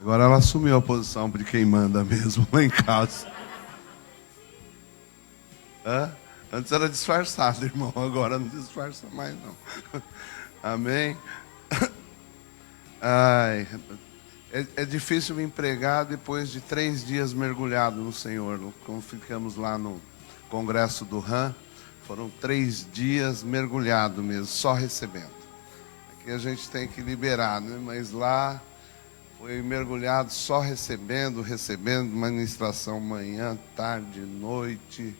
Agora ela assumiu a posição de quem manda mesmo lá em casa. Hã? Antes era disfarçado, irmão. Agora não disfarça mais, não. Amém? Ai, é difícil me empregar depois de 3 dias mergulhado no Senhor. Como ficamos lá no congresso do RAM, foram 3 dias mergulhado mesmo, só recebendo. Aqui a gente tem que liberar, né? Mas lá foi mergulhado só recebendo, ministração manhã, tarde, noite.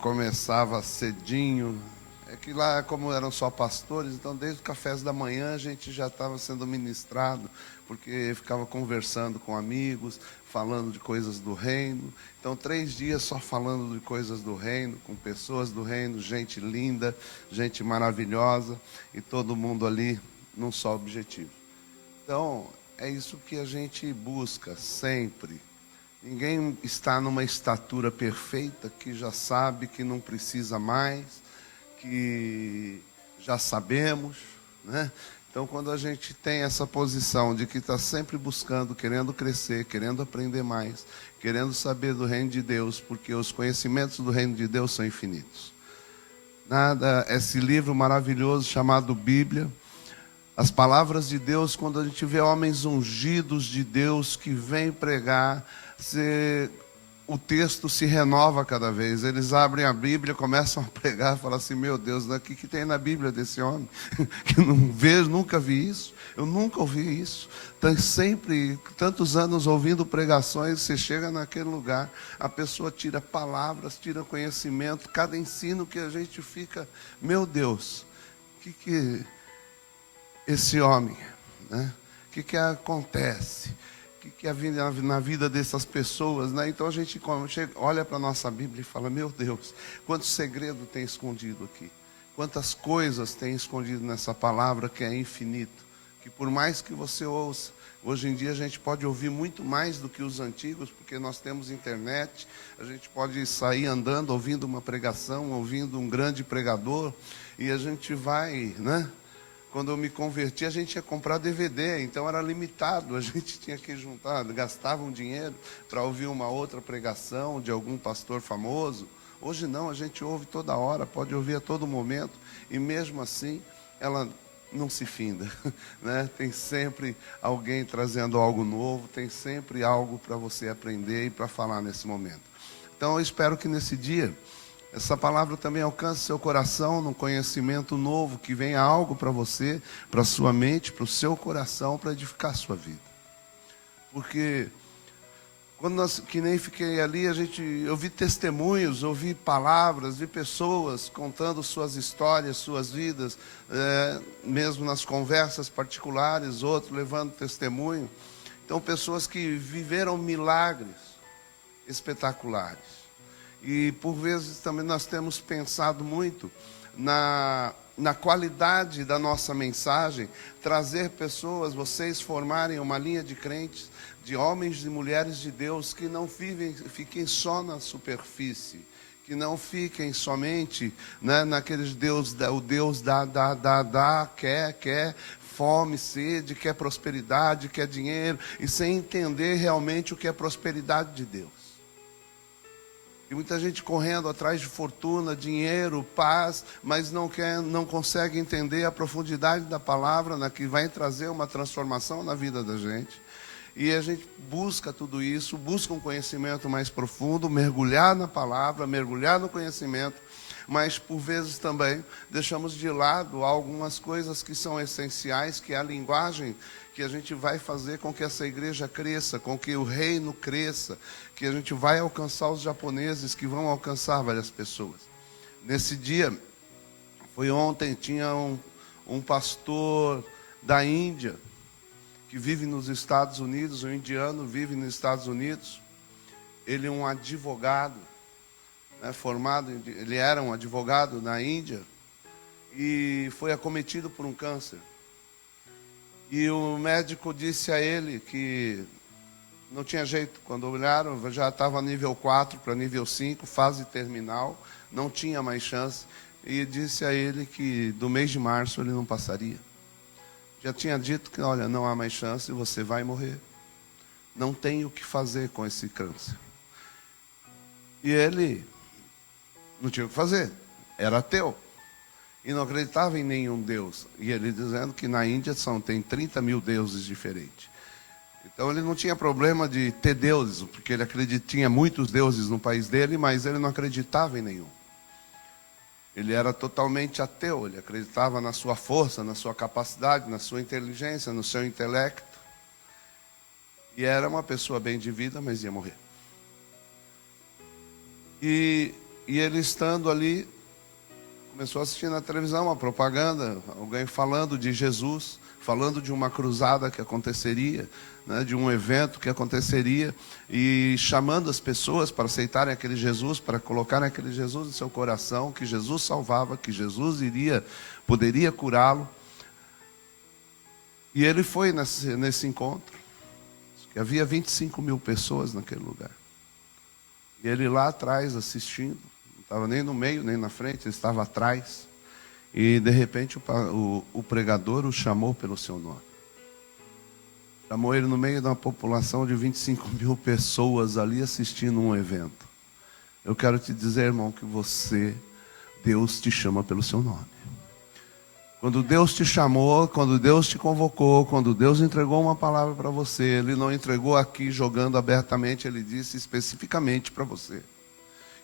Começava cedinho. É que lá, como eram só pastores, então desde os cafés da manhã a gente já estava sendo ministrado, porque ficava conversando com amigos, falando de coisas do reino. Então 3 dias só falando de coisas do reino, com pessoas do reino, gente linda, gente maravilhosa, e todo mundo ali num só objetivo. Então, é isso que a gente busca sempre. Ninguém está numa estatura perfeita que já sabe que não precisa mais, que já sabemos, né? Então, quando a gente tem essa posição de que está sempre buscando, querendo crescer, querendo aprender mais, querendo saber do reino de Deus, porque os conhecimentos do reino de Deus são infinitos. Esse livro maravilhoso chamado Bíblia, as palavras de Deus, quando a gente vê homens ungidos de Deus que vêm pregar, o texto se renova cada vez. Eles abrem a Bíblia, começam a pregar, falam assim: meu Deus, o que tem na Bíblia desse homem? Que eu não vejo, nunca vi isso, eu nunca ouvi isso. Então, sempre, tantos anos ouvindo pregações, você chega naquele lugar, a pessoa tira palavras, tira conhecimento, cada ensino que a gente fica, meu Deus, que esse homem, né? O que acontece? O que na vida dessas pessoas, né? Então a gente olha para a nossa Bíblia e fala: meu Deus, quanto segredo tem escondido aqui, quantas coisas tem escondido nessa palavra que é infinito, que por mais que você ouça, hoje em dia a gente pode ouvir muito mais do que os antigos, porque nós temos internet, a gente pode sair andando, ouvindo uma pregação, ouvindo um grande pregador, e a gente vai, né? Quando eu me converti, a gente ia comprar DVD, então era limitado, a gente tinha que juntar, gastava um dinheiro para ouvir uma outra pregação de algum pastor famoso. Hoje não, a gente ouve toda hora, pode ouvir a todo momento, e mesmo assim, ela não se finda, né? Tem sempre alguém trazendo algo novo, tem sempre algo para você aprender e para falar nesse momento. Então eu espero que nesse dia essa palavra também alcance seu coração num conhecimento novo, que venha algo para você, para a sua mente, para o seu coração, para edificar a sua vida. Porque, que nem fiquei ali, eu vi testemunhos, ouvi palavras, vi pessoas contando suas histórias, suas vidas, mesmo nas conversas particulares, outros levando testemunho. Então, pessoas que viveram milagres espetaculares. E por vezes também nós temos pensado muito na qualidade da nossa mensagem, trazer pessoas, vocês formarem uma linha de crentes, de homens e mulheres de Deus que não fiquem só na superfície, que não fiquem somente, né, naqueles o Deus quer, fome, sede, quer prosperidade, quer dinheiro, e sem entender realmente o que é prosperidade de Deus. E muita gente correndo atrás de fortuna, dinheiro, paz, mas não consegue entender a profundidade da palavra, que vai trazer uma transformação na vida da gente. E a gente busca tudo isso, busca um conhecimento mais profundo, mergulhar na palavra, mergulhar no conhecimento, mas por vezes também deixamos de lado algumas coisas que são essenciais, que é a linguagem que a gente vai fazer com que essa igreja cresça, com que o reino cresça, que a gente vai alcançar os japoneses, que vão alcançar várias pessoas. Nesse dia, foi ontem, tinha um pastor da Índia, que vive nos Estados Unidos, um indiano vive nos Estados Unidos. Ele é um advogado, né, ele era um advogado na Índia, e foi acometido por um câncer. E o médico disse a ele que não tinha jeito. Quando olharam, já estava nível 4 para nível 5, fase terminal, não tinha mais chance. E disse a ele que do mês de março ele não passaria. Já tinha dito que, olha, não há mais chance, você vai morrer. não tem o que fazer com esse câncer. E ele não tinha o que fazer, era ateu. E não acreditava em nenhum Deus. E ele dizendo que na Índia tem 30 mil deuses diferentes. Então ele não tinha problema de ter deuses, porque ele tinha muitos deuses no país dele, mas ele não acreditava em nenhum. Ele era totalmente ateu, ele acreditava na sua força, na sua capacidade, na sua inteligência, no seu intelecto. E era uma pessoa bem de vida, mas ia morrer. E ele estando ali, começou a assistir na televisão uma propaganda, alguém falando de Jesus, falando de uma cruzada que aconteceria, né, de um evento que aconteceria, e chamando as pessoas para aceitarem aquele Jesus, para colocarem aquele Jesus em seu coração, que Jesus salvava, que Jesus poderia curá-lo. E ele foi nesse encontro, que havia 25 mil pessoas naquele lugar. E ele lá atrás assistindo, não estava nem no meio, nem na frente, ele estava atrás. E de repente o pregador o chamou pelo seu nome. Chamou ele no meio de uma população de 25 mil pessoas ali assistindo um evento. Eu quero te dizer, irmão, que Deus te chama pelo seu nome. Quando Deus te chamou, quando Deus te convocou, quando Deus entregou uma palavra para você, Ele não entregou aqui jogando abertamente, Ele disse especificamente para você.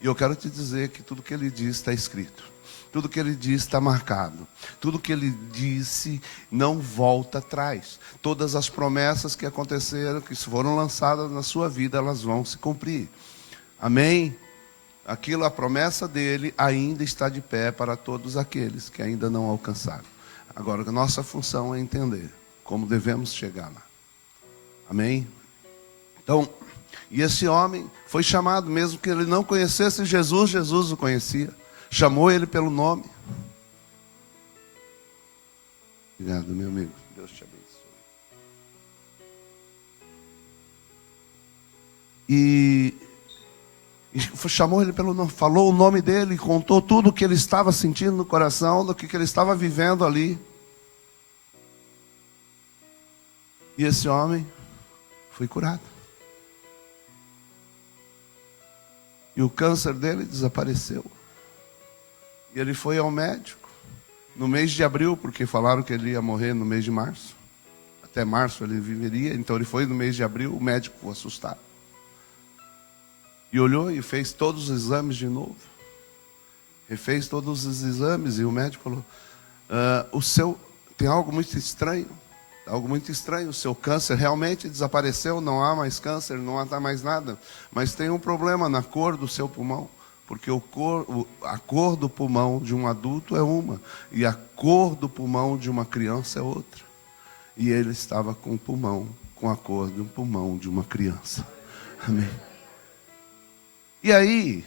E eu quero te dizer que tudo que Ele diz está escrito. Tudo que Ele diz está marcado. Tudo que Ele disse não volta atrás. Todas as promessas que aconteceram, que foram lançadas na sua vida, elas vão se cumprir. Amém? A promessa dele ainda está de pé para todos aqueles que ainda não alcançaram. Agora, a nossa função é entender como devemos chegar lá. Amém? Então, e esse homem foi chamado, mesmo que ele não conhecesse Jesus, Jesus o conhecia. Chamou ele pelo nome. Obrigado, meu amigo. Deus te abençoe. E chamou ele pelo nome, falou o nome dele, contou tudo o que ele estava sentindo no coração, do que ele estava vivendo ali. E esse homem foi curado. E o câncer dele desapareceu. E ele foi ao médico no mês de abril, porque falaram que ele ia morrer no mês de março. Até março ele viveria, então ele foi no mês de abril, o médico ficou assustado. E olhou e fez todos os exames de novo. Refez todos os exames e o médico falou, tem algo muito estranho. Algo muito estranho, o seu câncer realmente desapareceu, não há mais câncer, não há mais nada. Mas tem um problema na cor do seu pulmão. Porque a cor do pulmão de um adulto é uma, e a cor do pulmão de uma criança é outra. E ele estava com o pulmão, com a cor de um pulmão de uma criança. Amém. E aí,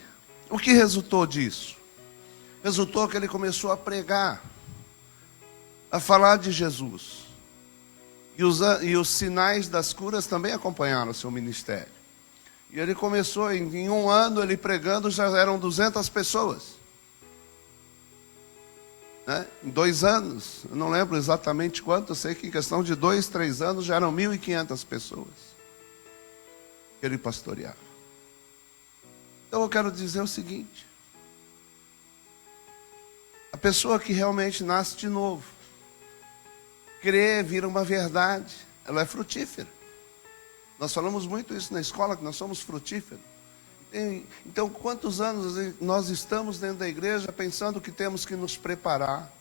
o que resultou disso? Resultou que ele começou a pregar, a falar de Jesus. E os sinais das curas também acompanharam o seu ministério. E ele começou, em um ano, ele pregando, já eram 200 pessoas. Né? Em 2 anos, eu não lembro exatamente quanto, eu sei que em questão de 2, 3 anos, já eram 1.500 pessoas que ele pastoreava. Então eu quero dizer o seguinte: a pessoa que realmente nasce de novo, crê, vira uma verdade, ela é frutífera. Nós falamos muito isso na escola, que nós somos frutíferos. Então, quantos anos nós estamos dentro da igreja pensando que temos que nos preparar,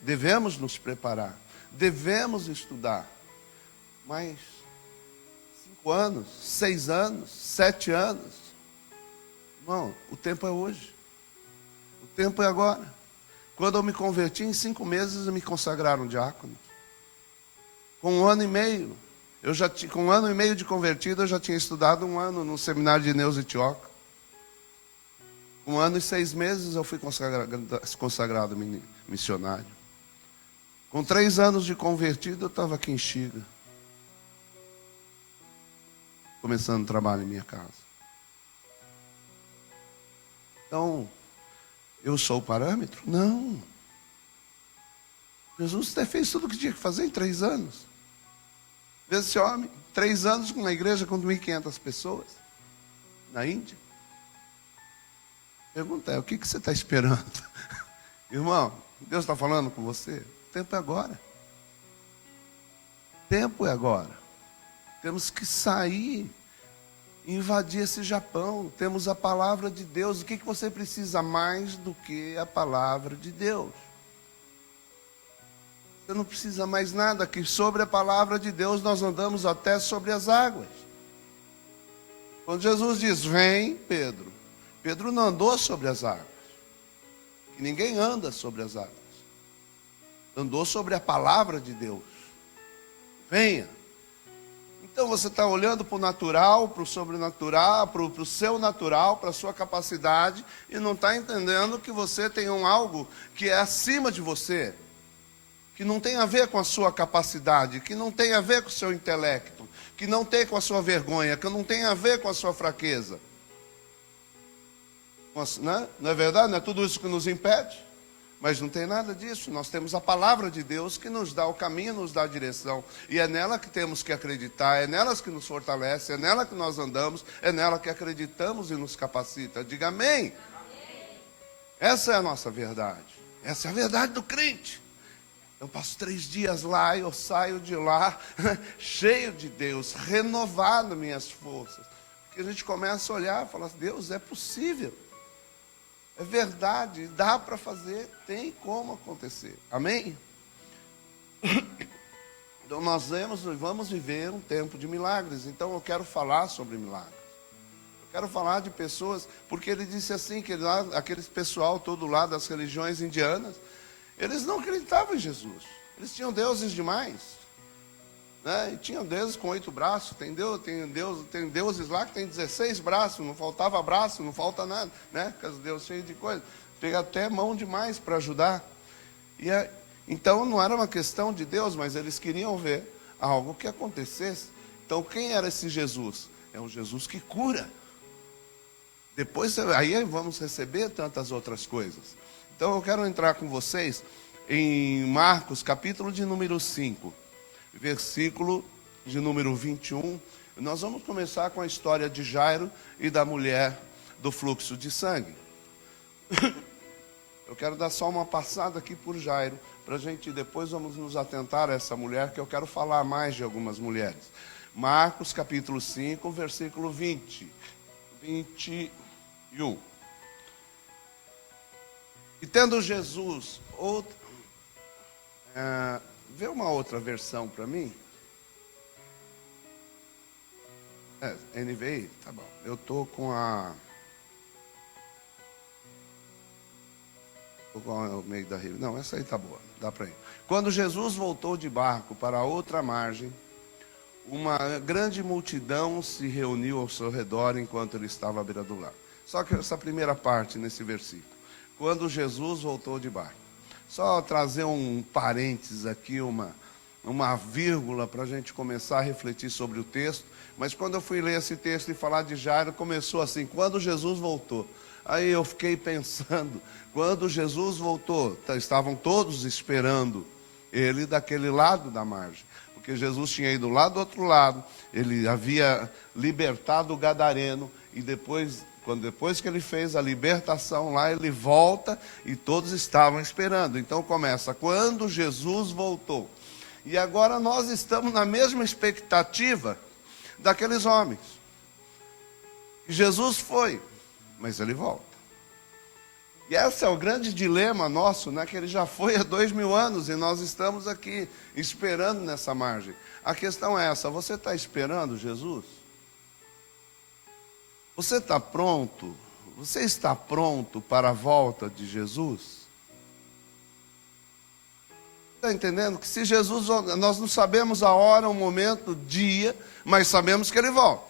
devemos nos preparar, devemos estudar. Mas 5 anos, 6 anos, 7 anos, irmão, o tempo é hoje. O tempo é agora. Quando eu me converti, em 5 meses me consagraram diácono. Com 1 ano e meio. Com 1 ano e meio de convertido, eu já tinha estudado 1 ano no seminário de Neus Etioca. Com 1 ano e 6 meses eu fui consagrado missionário. Com 3 anos de convertido, eu estava aqui em Xiga, começando trabalho em minha casa. Então, eu sou o parâmetro? Não. Jesus até fez tudo o que tinha que fazer em 3 anos. Esse homem, 3 anos com uma igreja com 1.500 pessoas na Índia. Pergunta é, o que você está esperando? Irmão, Deus está falando com você? O tempo é agora. O tempo é agora. Temos que sair, invadir esse Japão. Temos a palavra de Deus. O que você precisa mais do que a palavra de Deus? Você não precisa mais nada, que sobre a palavra de Deus nós andamos até sobre as águas. Quando Jesus diz, vem, Pedro, Pedro não andou sobre as águas. E ninguém anda sobre as águas. Andou sobre a palavra de Deus. Venha. Então você está olhando para o natural, para o sobrenatural, para o seu natural, para a sua capacidade, e não está entendendo que você tem algo que é acima de você, que não tem a ver com a sua capacidade, que não tem a ver com o seu intelecto, que não tem com a sua vergonha, que não tem a ver com a sua fraqueza. Não é verdade? Não é tudo isso que nos impede? Mas não tem nada disso. Nós temos a palavra de Deus que nos dá o caminho, nos dá a direção. E é nela que temos que acreditar, é nela que nos fortalece, é nela que nós andamos, é nela que acreditamos e nos capacita. Diga amém. Essa é a nossa verdade. Essa é a verdade do crente. Eu passo 3 dias lá e eu saio de lá cheio de Deus, renovado minhas forças. Porque a gente começa a olhar e falar, Deus, é possível. É verdade, dá para fazer, tem como acontecer. Amém? Então nós vamos viver um tempo de milagres. Então eu quero falar sobre milagres. Eu quero falar de pessoas, porque ele disse assim, que lá, aquele pessoal todo lá das religiões indianas, eles não acreditavam em Jesus. Eles tinham deuses demais. Né? E tinham deuses com 8 braços. Tem deuses lá que tem 16 braços. Não faltava braço, não falta nada. Né? Porque os deuses cheios de coisa. Pega até mão demais para ajudar. Então não era uma questão de Deus, mas eles queriam ver algo que acontecesse. Então quem era esse Jesus? É um Jesus que cura. Depois aí vamos receber tantas outras coisas. Então eu quero entrar com vocês em Marcos, capítulo de número 5, versículo de número 21. Nós vamos começar com a história de Jairo e da mulher do fluxo de sangue. Eu quero dar só uma passada aqui por Jairo, para a gente depois vamos nos atentar a essa mulher, que eu quero falar mais de algumas mulheres. Marcos, capítulo 5, versículo 21. E tendo Jesus, vê uma outra versão para mim. NVI, tá bom. Eu estou com o meio da Rio. Não, essa aí tá boa, dá para ir. Quando Jesus voltou de barco para outra margem, uma grande multidão se reuniu ao seu redor enquanto ele estava à beira do lago. Só que essa primeira parte nesse versículo. Quando Jesus voltou de barco. Só trazer um parênteses aqui, uma vírgula para a gente começar a refletir sobre o texto. Mas quando eu fui ler esse texto e falar de Jairo, começou assim, quando Jesus voltou. Aí eu fiquei pensando, quando Jesus voltou, estavam todos esperando ele daquele lado da margem. Porque Jesus tinha ido lá do outro lado, ele havia libertado o gadareno e depois que ele fez a libertação lá, ele volta e todos estavam esperando. Então começa, quando Jesus voltou. E agora nós estamos na mesma expectativa daqueles homens. Jesus foi, mas ele volta. E esse é o grande dilema nosso, né? Que ele já foi há 2000 anos e nós estamos aqui esperando nessa margem. A questão é essa, você está esperando Jesus? Você está pronto? Você está pronto para a volta de Jesus? Está entendendo? Que se Jesus, nós não sabemos a hora, o momento, o dia, mas sabemos que ele volta.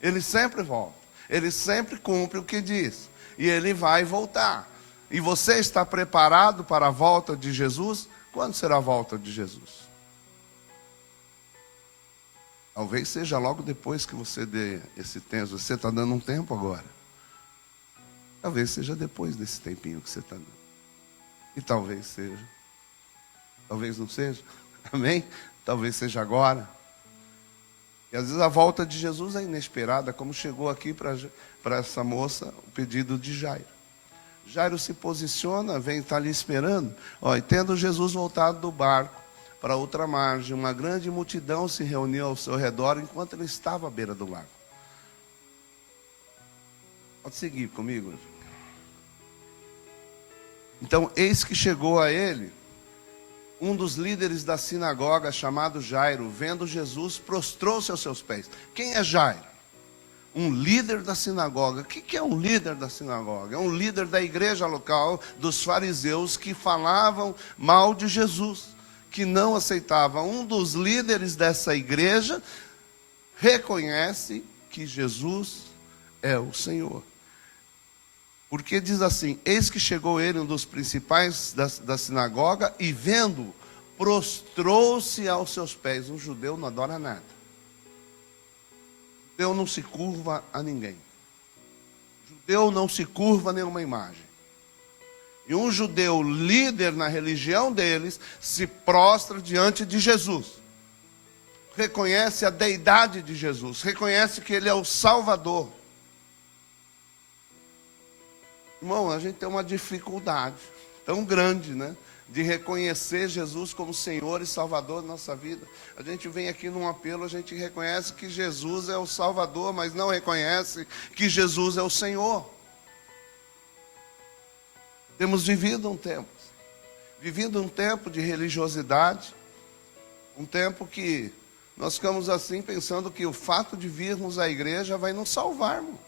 Ele sempre volta. Ele sempre cumpre o que diz. E ele vai voltar. E você está preparado para a volta de Jesus? Quando será a volta de Jesus? Talvez seja logo depois que você dê esse tempo. Você está dando um tempo agora. Talvez seja depois desse tempinho que você está dando. E talvez seja. Talvez não seja. Amém? Talvez seja agora. E às vezes a volta de Jesus é inesperada, como chegou aqui para essa moça o pedido de Jairo. Jairo se posiciona, vem estar ali esperando. Ó, e tendo Jesus voltado do barco para outra margem, uma grande multidão se reuniu ao seu redor enquanto ele estava à beira do lago. Pode seguir comigo. Então, eis que chegou a ele um dos líderes da sinagoga, chamado Jairo, vendo Jesus, prostrou-se aos seus pés. Quem é Jairo? Um líder da sinagoga. O que é um líder da sinagoga? É um líder da igreja local, dos fariseus, que falavam mal de Jesus, que não aceitavam. Um dos líderes dessa igreja reconhece que Jesus é o Senhor. Porque diz assim: eis que chegou ele, um dos principais da sinagoga, e vendo, prostrou-se aos seus pés. Um judeu não adora nada. O judeu não se curva a ninguém. O judeu não se curva a nenhuma imagem. E um judeu líder na religião deles se prostra diante de Jesus. Reconhece a deidade de Jesus. Reconhece que ele é o Salvador. Irmão, a gente tem uma dificuldade tão grande, né? De reconhecer Jesus como Senhor e Salvador da nossa vida. A gente vem aqui num apelo, a gente reconhece que Jesus é o Salvador, mas não reconhece que Jesus é o Senhor. Temos vivido um tempo de religiosidade, um tempo que nós ficamos assim pensando que o fato de virmos à igreja vai nos salvar, irmão.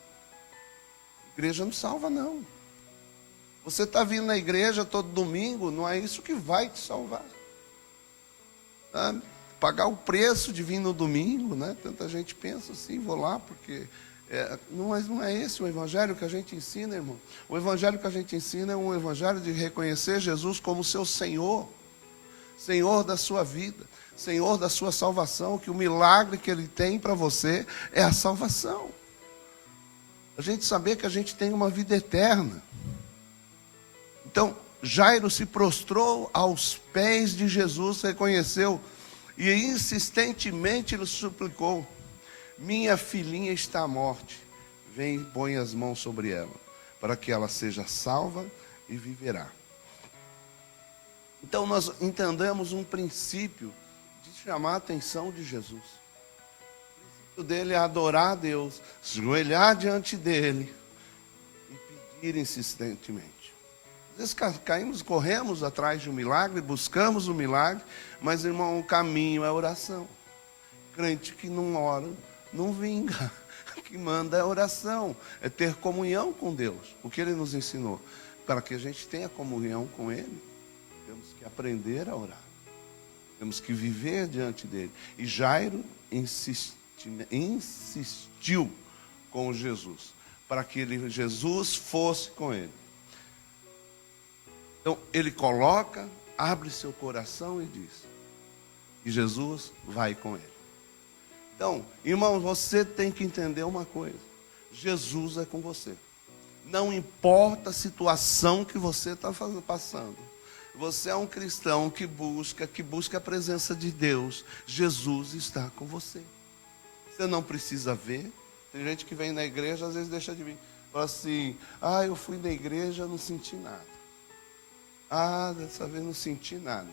A igreja não salva, não. Você está vindo na igreja todo domingo, não é isso que vai te salvar. Pagar o preço de vir no domingo, né? Tanta gente pensa assim, vou lá porque... não é esse o evangelho que a gente ensina, irmão. O evangelho que a gente ensina é um evangelho de reconhecer Jesus como seu Senhor. Senhor da sua vida, Senhor da sua salvação, que o milagre que Ele tem para você é a salvação. A gente saber que a gente tem uma vida eterna. Então, Jairo se prostrou aos pés de Jesus, reconheceu e insistentemente lhe suplicou: minha filhinha está à morte, vem e põe as mãos sobre ela, para que ela seja salva e viverá. Então nós entendemos um princípio de chamar a atenção de Jesus. O princípio dele é adorar a Deus, se ajoelhar diante dele e pedir insistentemente. Às vezes caímos, corremos atrás de um milagre, buscamos um milagre, mas, irmão, o caminho é a oração. Crente que não ora, não vinga. O que manda é a oração, é ter comunhão com Deus. O que Ele nos ensinou? Para que a gente tenha comunhão com Ele, temos que aprender a orar. Temos que viver diante dEle. E Jairo insistiu com Jesus, para que Jesus fosse com ele. Então, ele coloca, abre seu coração e diz. E Jesus vai com ele. Então, irmão, você tem que entender uma coisa. Jesus é com você. Não importa a situação que você está passando. Você é um cristão que busca a presença de Deus. Jesus está com você. Você não precisa ver. Tem gente que vem na igreja, às vezes deixa de vir. Fala assim, eu fui na igreja, não senti nada. Dessa vez não senti nada.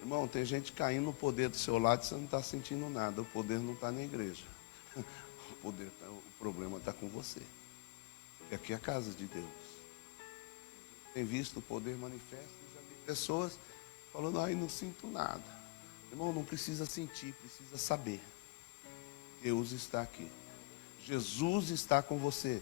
Irmão, tem gente caindo no poder do seu lado e você não está sentindo nada. O poder não está na igreja. O problema está com você. E aqui é a casa de Deus. Tem visto o poder manifesto, já vi pessoas falando, não sinto nada. Irmão, não precisa sentir, precisa saber. Deus está aqui. Jesus está com você.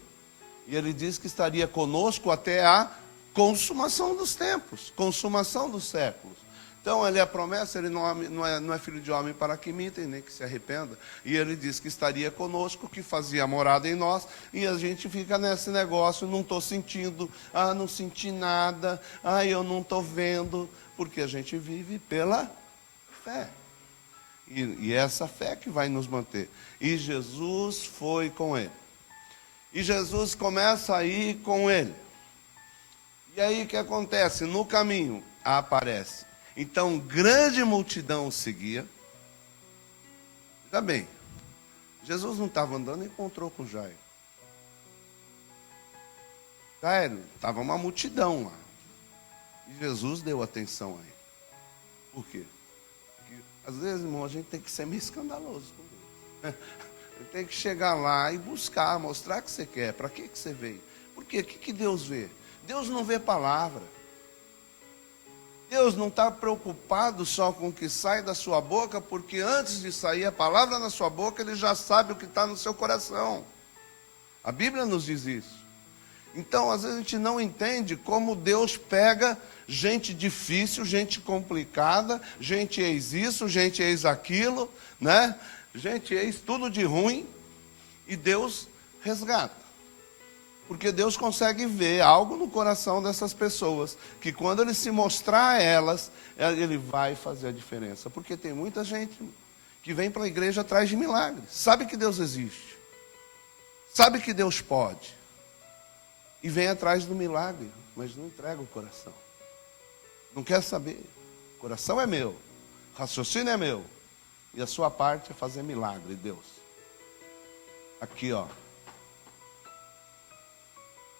E Ele disse que estaria conosco até a consumação dos tempos, consumação dos séculos. Então, Ele é a promessa, Ele não é filho de homem para que minta, nem que se arrependa. E Ele disse que estaria conosco, que fazia morada em nós, e a gente fica nesse negócio, não estou sentindo, não senti nada, eu não estou vendo, porque a gente vive pela fé. E é essa fé que vai nos manter. E Jesus foi com ele. E Jesus começa a ir com ele. E aí o que acontece? No caminho aparece. Então, grande multidão o seguia. Veja bem, Jesus não estava andando e encontrou com Jairo. Jairo, estava uma multidão lá. E Jesus deu atenção a ele. Por quê? Porque, às vezes, irmão, a gente tem que ser meio escandaloso com Deus. Tem que chegar lá e buscar, mostrar o que você quer. Para que você veio? Por quê? O que Deus vê? Deus não vê palavra. Deus não está preocupado só com o que sai da sua boca, porque antes de sair a palavra na sua boca, Ele já sabe o que está no seu coração. A Bíblia nos diz isso. Então, às vezes a gente não entende como Deus pega gente difícil, gente complicada, gente ex isso, gente ex aquilo, né? Gente ex tudo de ruim, e Deus resgata. Porque Deus consegue ver algo no coração dessas pessoas, que quando Ele se mostrar a elas, Ele vai fazer a diferença. Porque tem muita gente que vem para a igreja atrás de milagres. Sabe que Deus existe. Sabe que Deus pode. E vem atrás do milagre, mas não entrega o coração. Não quer saber. O coração é meu. O raciocínio é meu. E a sua parte é fazer milagre, Deus. Aqui, ó.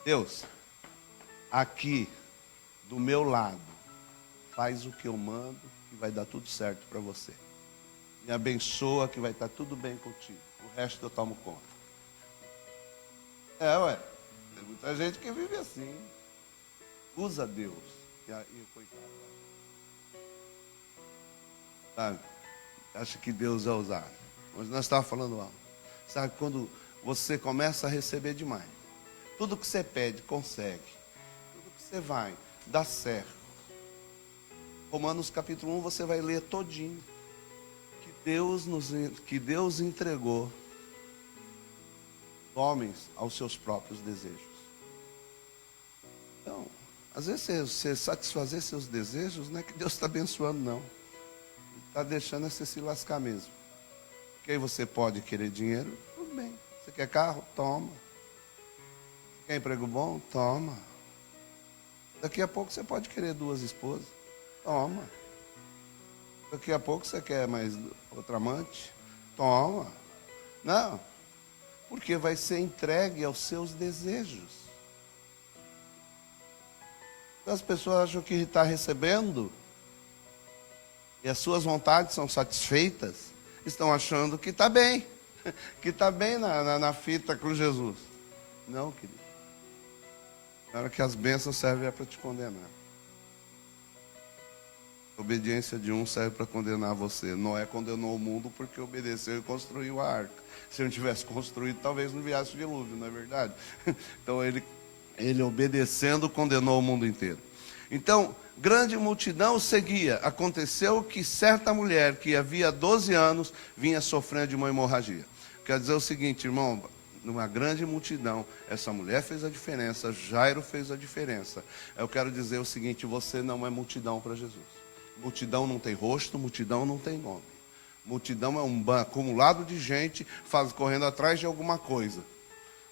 Deus, aqui, do meu lado, faz o que eu mando, que vai dar tudo certo para você. Me abençoa, que vai estar tudo bem contigo. O resto eu tomo conta. Ué. Tem muita gente que vive assim. Usa Deus. E coitado. Sabe? Acha que Deus é ousado. Mas nós estávamos falando algo. Sabe, quando você começa a receber demais. Tudo que você pede, consegue. Tudo que você vai, dá certo. Romanos capítulo 1, você vai ler todinho. Que Deus entregou homens aos seus próprios desejos. Então, às vezes você satisfazer seus desejos, não é que Deus está abençoando, não. Está deixando você se lascar mesmo. Porque aí você pode querer dinheiro, tudo bem. Você quer carro? Toma. Quer emprego bom? Toma. Daqui a pouco você pode querer 2 esposas. Toma. Daqui a pouco você quer mais outra amante. Toma. Não. Porque vai ser entregue aos seus desejos. As pessoas acham que está recebendo e as suas vontades são satisfeitas, estão achando que está bem. Que está bem na fita com Jesus. Não, querido. Na hora que as bênçãos servem é para te condenar. A obediência de um serve para condenar você. Noé condenou o mundo porque obedeceu e construiu a arca. Se não tivesse construído, talvez não viesse o dilúvio, não é verdade? Então ele obedecendo condenou o mundo inteiro. Então, grande multidão seguia. Aconteceu que certa mulher que havia 12 anos vinha sofrendo de uma hemorragia. Quer dizer o seguinte, irmão, numa grande multidão, essa mulher fez a diferença, Jairo fez a diferença. Eu quero dizer o seguinte, você não é multidão para Jesus. Multidão não tem rosto, multidão não tem nome. Multidão é um acumulado de gente correndo atrás de alguma coisa.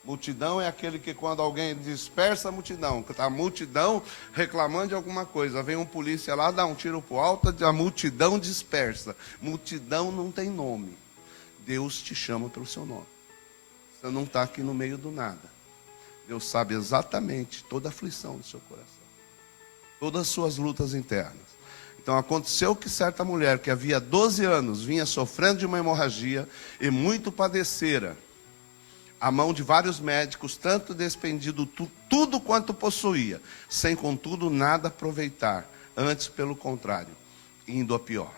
Multidão é aquele que quando alguém dispersa a multidão, está a multidão reclamando de alguma coisa, vem um polícia lá, dá um tiro para o alto, a multidão dispersa. Multidão não tem nome. Deus te chama pelo seu nome. Você não está aqui no meio do nada. Deus sabe exatamente toda a aflição do seu coração. Todas as suas lutas internas. Então aconteceu que certa mulher que havia 12 anos vinha sofrendo de uma hemorragia e muito padecera. A mão de vários médicos, tanto despendido tudo quanto possuía, sem contudo nada aproveitar, antes pelo contrário, indo a pior.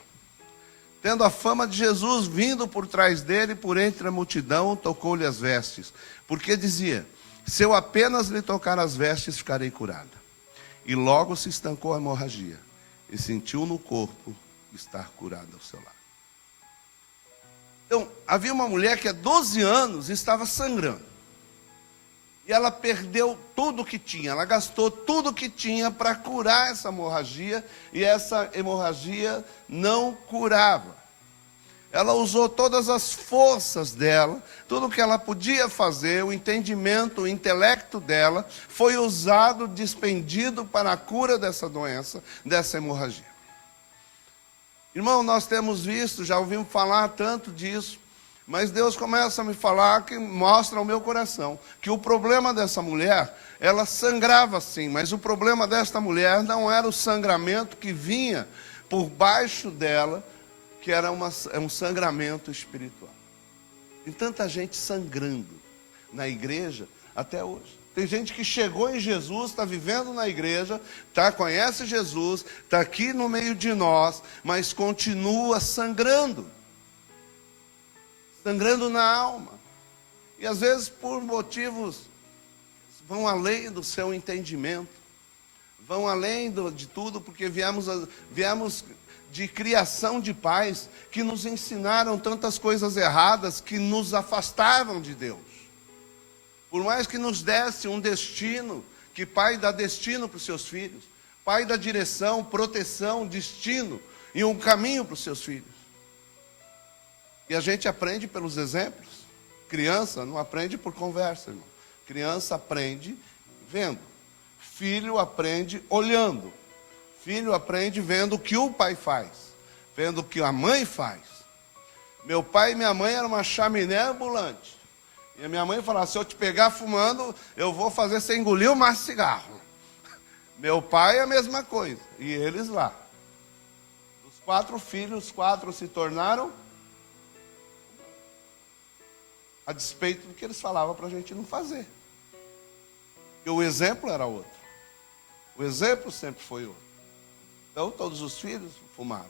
Tendo a fama de Jesus vindo por trás dele, por entre a multidão, tocou-lhe as vestes, porque dizia, se eu apenas lhe tocar as vestes, ficarei curada. E logo se estancou a hemorragia, e sentiu no corpo estar curada ao seu lado. Então, havia uma mulher que há 12 anos estava sangrando. E ela perdeu tudo que tinha, ela gastou tudo que tinha para curar essa hemorragia, e essa hemorragia não curava. Ela usou todas as forças dela, tudo que ela podia fazer, o entendimento, o intelecto dela, foi usado, despendido para a cura dessa doença, dessa hemorragia. Irmão, nós temos visto, já ouvimos falar tanto disso, Mas Deus começa a me falar, que mostra ao meu coração, que o problema dessa mulher, ela sangrava sim, mas o problema desta mulher não era o sangramento que vinha por baixo dela, que era um sangramento espiritual. Tem tanta gente sangrando na igreja até hoje. Tem gente que chegou em Jesus, está vivendo na igreja, conhece Jesus, está aqui no meio de nós, mas continua sangrando. Sangrando na alma. E às vezes por motivos que vão além do seu entendimento. Vão além de tudo, porque viemos de criação de pais que nos ensinaram tantas coisas erradas que nos afastavam de Deus. Por mais que nos desse um destino, que pai dá destino para os seus filhos, pai dá direção, proteção, destino e um caminho para os seus filhos. E a gente aprende pelos exemplos. Criança não aprende por conversa, irmão. Criança aprende vendo. Filho aprende olhando. Filho aprende vendo o que o pai faz, vendo o que a mãe faz. Meu pai e minha mãe eram uma chaminé ambulante. E a minha mãe falava, se eu te pegar fumando, eu vou fazer você engolir o maço de cigarro. Meu pai é a mesma coisa. E eles lá. Dos 4 filhos, 4 se tornaram a despeito do que eles falavam para a gente não fazer. E o exemplo era outro. O exemplo sempre foi outro. Então, todos os filhos fumavam.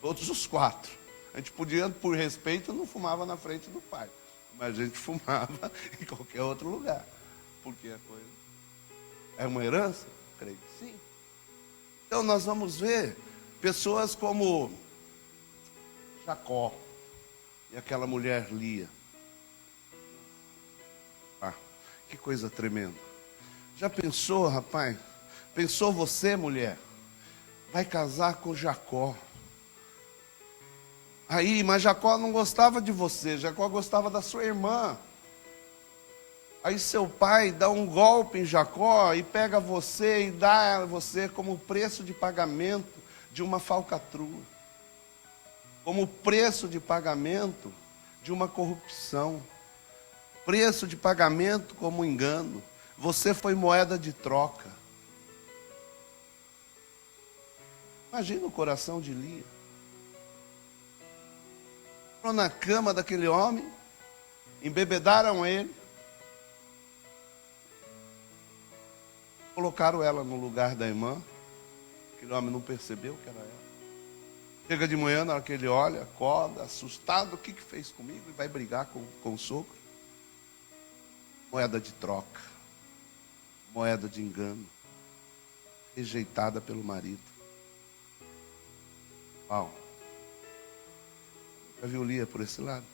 Todos os 4. A gente podia, por respeito, não fumava na frente do pai. Mas a gente fumava em qualquer outro lugar. Porque a coisa é uma herança? Creio que sim. Então, nós vamos ver pessoas como Jacó e aquela mulher Lia. Que coisa tremenda. Já pensou, rapaz? Pensou você, mulher? Vai casar com Jacó. Aí, mas Jacó não gostava de você, Jacó gostava da sua irmã. Aí seu pai dá um golpe em Jacó e pega você e dá a você como preço de pagamento de uma falcatrua. Como preço de pagamento de uma corrupção. Preço de pagamento como engano. Você foi moeda de troca. Imagina o coração de Lia. Foram na cama daquele homem, embebedaram ele, colocaram ela no lugar da irmã. Aquele homem não percebeu que era ela. Chega de manhã, na hora que ele olha, acorda, assustado, o que fez comigo? E vai brigar com o sogro. Moeda de troca, moeda de engano, rejeitada pelo marido. Uau. Já viu Lia por esse lado?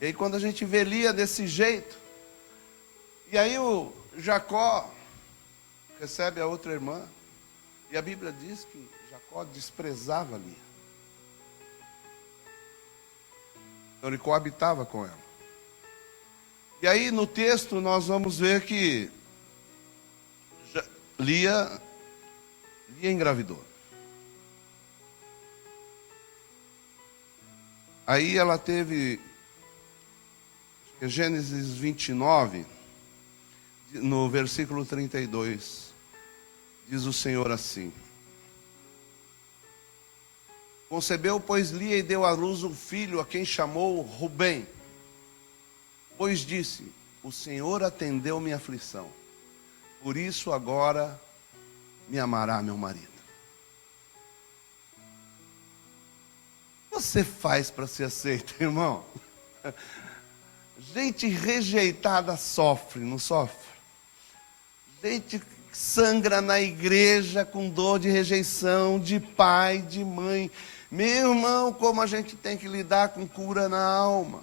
E aí quando a gente vê Lia desse jeito, e aí o Jacó recebe a outra irmã, e a Bíblia diz que Jacó desprezava Lia. Então ele coabitava com ela. E aí no texto nós vamos ver que Lia engravidou. Aí ela teve, Gênesis 29, no versículo 32, diz o Senhor assim: concebeu, pois, Lia e deu à luz um filho, a quem chamou Rubem. Pois disse, o Senhor atendeu minha aflição, por isso agora me amará meu marido. Você faz para ser aceito, irmão? Gente rejeitada sofre, não sofre? Gente sangra na igreja com dor de rejeição, de pai, de mãe. Meu irmão, como a gente tem que lidar com cura na alma.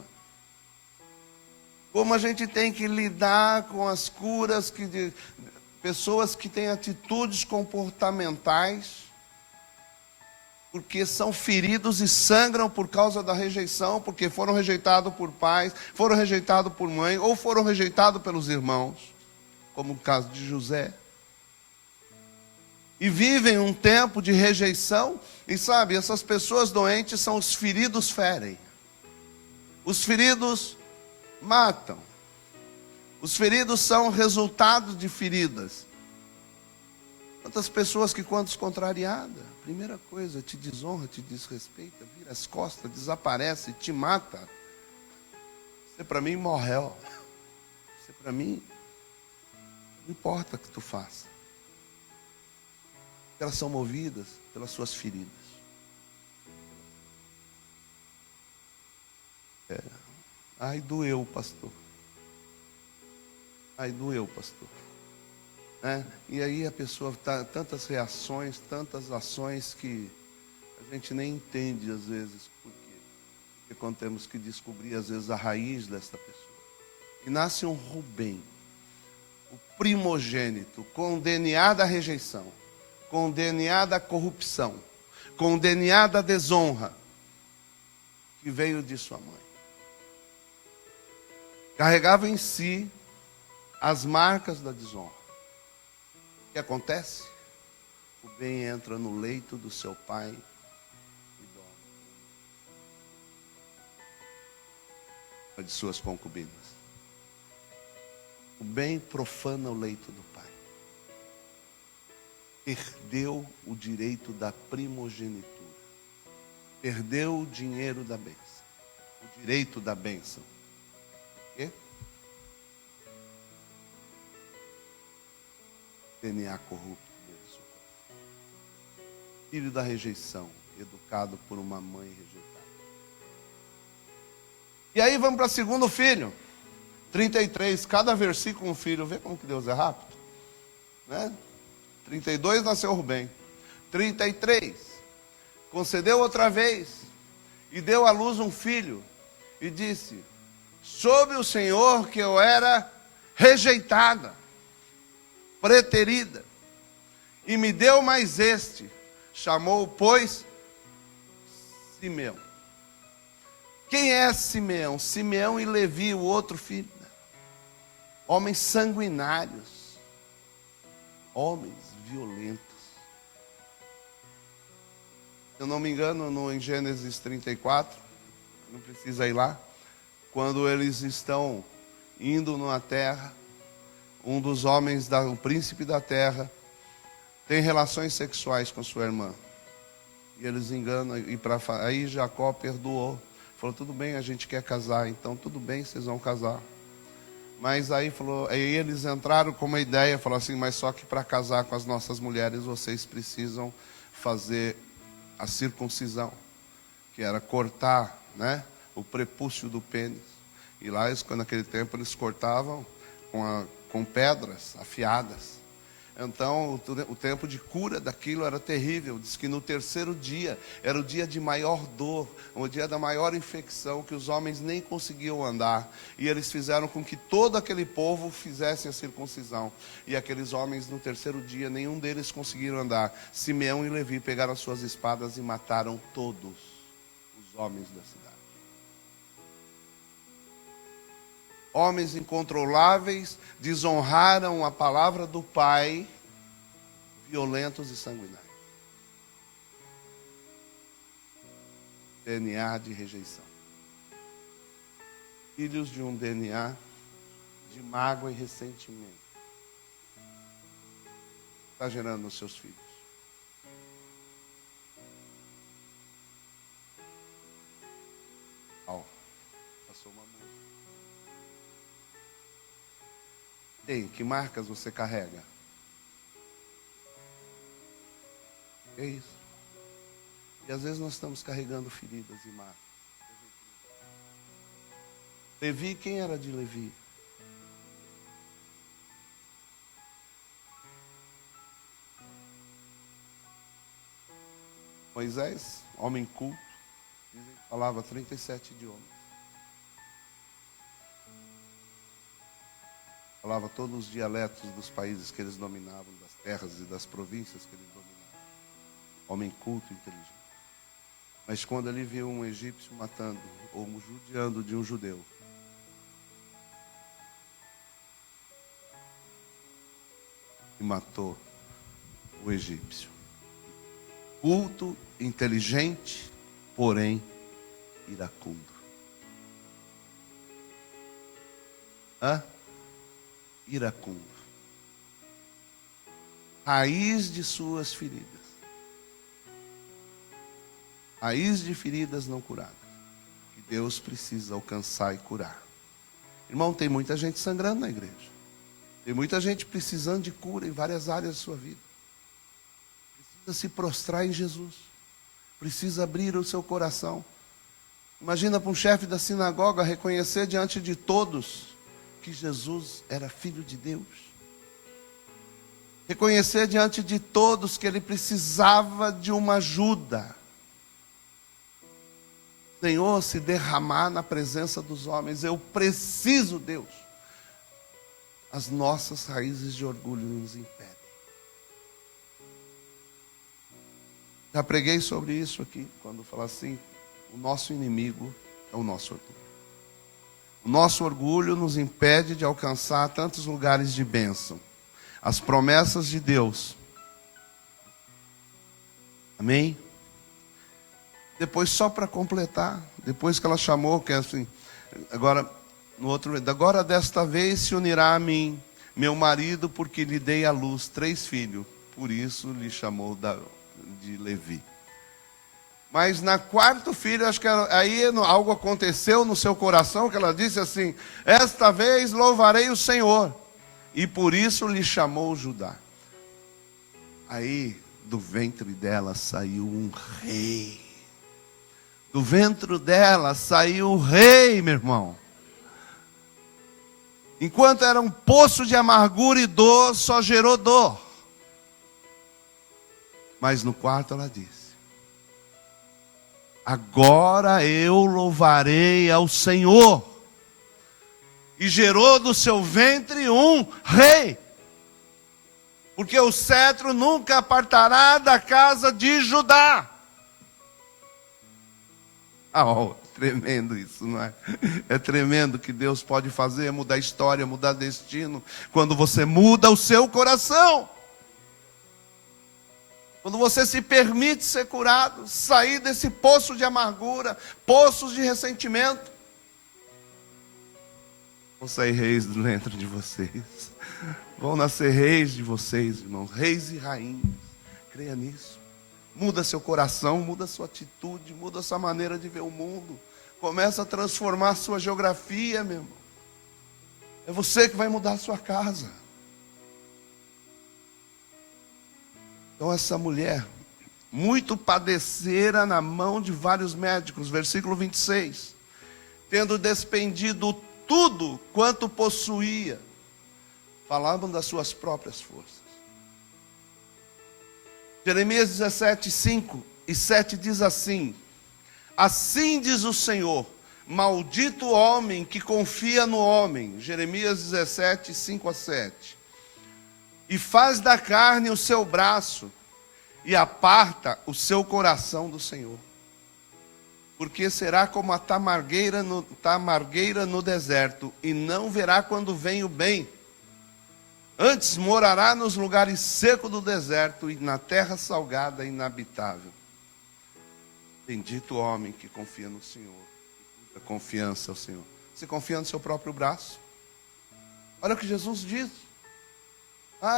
Como a gente tem que lidar com as curas de pessoas que têm atitudes comportamentais, porque são feridos e sangram por causa da rejeição, porque foram rejeitados por pais, foram rejeitados por mãe, ou foram rejeitados pelos irmãos, como o caso de José. e vivem um tempo de rejeição. E sabe, essas pessoas doentes são os feridos ferem. Os feridos matam. Os feridos são resultado de feridas. Quantas pessoas que, quando contrariada, primeira coisa, te desonra, te desrespeita, vira as costas, desaparece, te mata. Você para mim morreu. Você para mim, não importa o que tu faça. Elas são movidas pelas suas feridas. Ai, doeu, pastor. Ai, doeu, pastor. E aí a pessoa tá tantas reações, tantas ações que a gente nem entende às vezes por quê. Porque quando temos que descobrir às vezes a raiz desta pessoa. E nasce um Rubem, o primogênito, com o DNA da rejeição, com o DNA da corrupção, com o DNA da desonra, que veio de sua mãe. Carregava em si as marcas da desonra. O que acontece? O bem entra no leito do seu pai e dorme de suas concubinas. O bem profana o leito do pai. Perdeu o direito da primogenitura. Perdeu o dinheiro da bênção. O direito da bênção. O quê? DNA corrupto dentro do seu coração. Filho da rejeição, educado por uma mãe rejeitada. E aí vamos para o segundo filho. 33, cada versículo um filho. Vê como que Deus é rápido? 32 nasceu Rubem. 33, concedeu outra vez e deu à luz um filho. E disse, soube o Senhor que eu era rejeitada, preterida, e me deu mais este. Chamou, pois, Simeão. Quem é Simeão? Simeão e Levi, o outro filho. Homens sanguinários, homens violentos. Se eu não me engano, em Gênesis 34, não precisa ir lá, quando eles estão indo numa terra, um dos homens, o príncipe da terra, tem relações sexuais com sua irmã. E eles enganam, aí Jacó perdoou. Falou, tudo bem, a gente quer casar, então tudo bem, vocês vão casar. Mas aí eles entraram com uma ideia, falaram assim, mas só que para casar com as nossas mulheres, vocês precisam fazer a circuncisão, que era cortar, o prepúcio do pênis. E lá, naquele tempo, eles cortavam com pedras afiadas. Então, o tempo de cura daquilo era terrível. Diz que no terceiro dia, era o dia de maior dor, o dia da maior infecção, que os homens nem conseguiam andar. E eles fizeram com que todo aquele povo fizesse a circuncisão. E aqueles homens, no terceiro dia, nenhum deles conseguiram andar. Simeão e Levi pegaram as suas espadas e mataram todos os homens da cidade. Homens incontroláveis, desonraram a palavra do Pai, violentos e sanguinários. DNA de rejeição. Filhos de um DNA de mágoa e ressentimento. Está gerando nos seus filhos. Passou uma música. Ei, que marcas você carrega? É isso. E às vezes nós estamos carregando feridas e marcas. Levi, quem era de Levi? Moisés, homem culto, falava 37 idiomas. Falava todos os dialetos dos países que eles dominavam, das terras e das províncias que eles dominavam. Homem culto e inteligente. Mas quando ele viu um egípcio matando ou judiando de um judeu, e matou o egípcio. Culto, inteligente, porém iracundo. Iracundo. Raiz de suas feridas. Raiz de feridas não curadas. Que Deus precisa alcançar e curar. Irmão, tem muita gente sangrando na igreja. Tem muita gente precisando de cura em várias áreas da sua vida. Precisa se prostrar em Jesus. Precisa abrir o seu coração. Imagina para um chefe da sinagoga reconhecer diante de todos que Jesus era filho de Deus. Reconhecer diante de todos que ele precisava de uma ajuda. Senhor, se derramar na presença dos homens. Eu preciso, Deus. As nossas raízes de orgulho nos impedem. Já preguei sobre isso aqui, quando falar assim, o nosso inimigo é o nosso orgulho. O nosso orgulho nos impede de alcançar tantos lugares de bênção. As promessas de Deus. Amém? Depois, só para completar, depois que ela chamou, que é assim, agora desta vez se unirá a mim, meu marido, porque lhe dei à luz 3 filhos, por isso lhe chamou de Levi. Mas na 4º filho, acho que aí algo aconteceu no seu coração, que ela disse assim, esta vez louvarei o Senhor, e por isso lhe chamou Judá. Aí, do ventre dela saiu um rei. Do ventre dela saiu o rei, meu irmão. Enquanto era um poço de amargura e dor, só gerou dor. Mas no 4º ela disse, agora eu louvarei ao Senhor. E gerou do seu ventre um rei. Porque o cetro nunca apartará da casa de Judá. Tremendo isso, não é? É tremendo que Deus pode fazer, mudar a história, mudar destino, quando você muda o seu coração. Quando você se permite ser curado, sair desse poço de amargura, poços de ressentimento. Vão sair reis dentro de vocês. Vão nascer reis de vocês, irmãos, reis e rainhas. Creia nisso. Muda seu coração, muda sua atitude, muda sua maneira de ver o mundo. Começa a transformar a sua geografia, meu irmão. É você que vai mudar a sua casa. Então essa mulher, muito padecera na mão de vários médicos, versículo 26. Tendo despendido tudo quanto possuía. Falavam das suas próprias forças. Jeremias 17, 5 e 7 diz assim, assim diz o Senhor, maldito o homem que confia no homem, Jeremias 17, 5 a 7, e faz da carne o seu braço, e aparta o seu coração do Senhor, porque será como a tamargueira no deserto, e não verá quando vem o bem. Antes morará nos lugares secos do deserto e na terra salgada e inabitável. Bendito o homem que confia no Senhor, que cuja confiança ao Senhor. Você confia no seu próprio braço? Olha o que Jesus diz.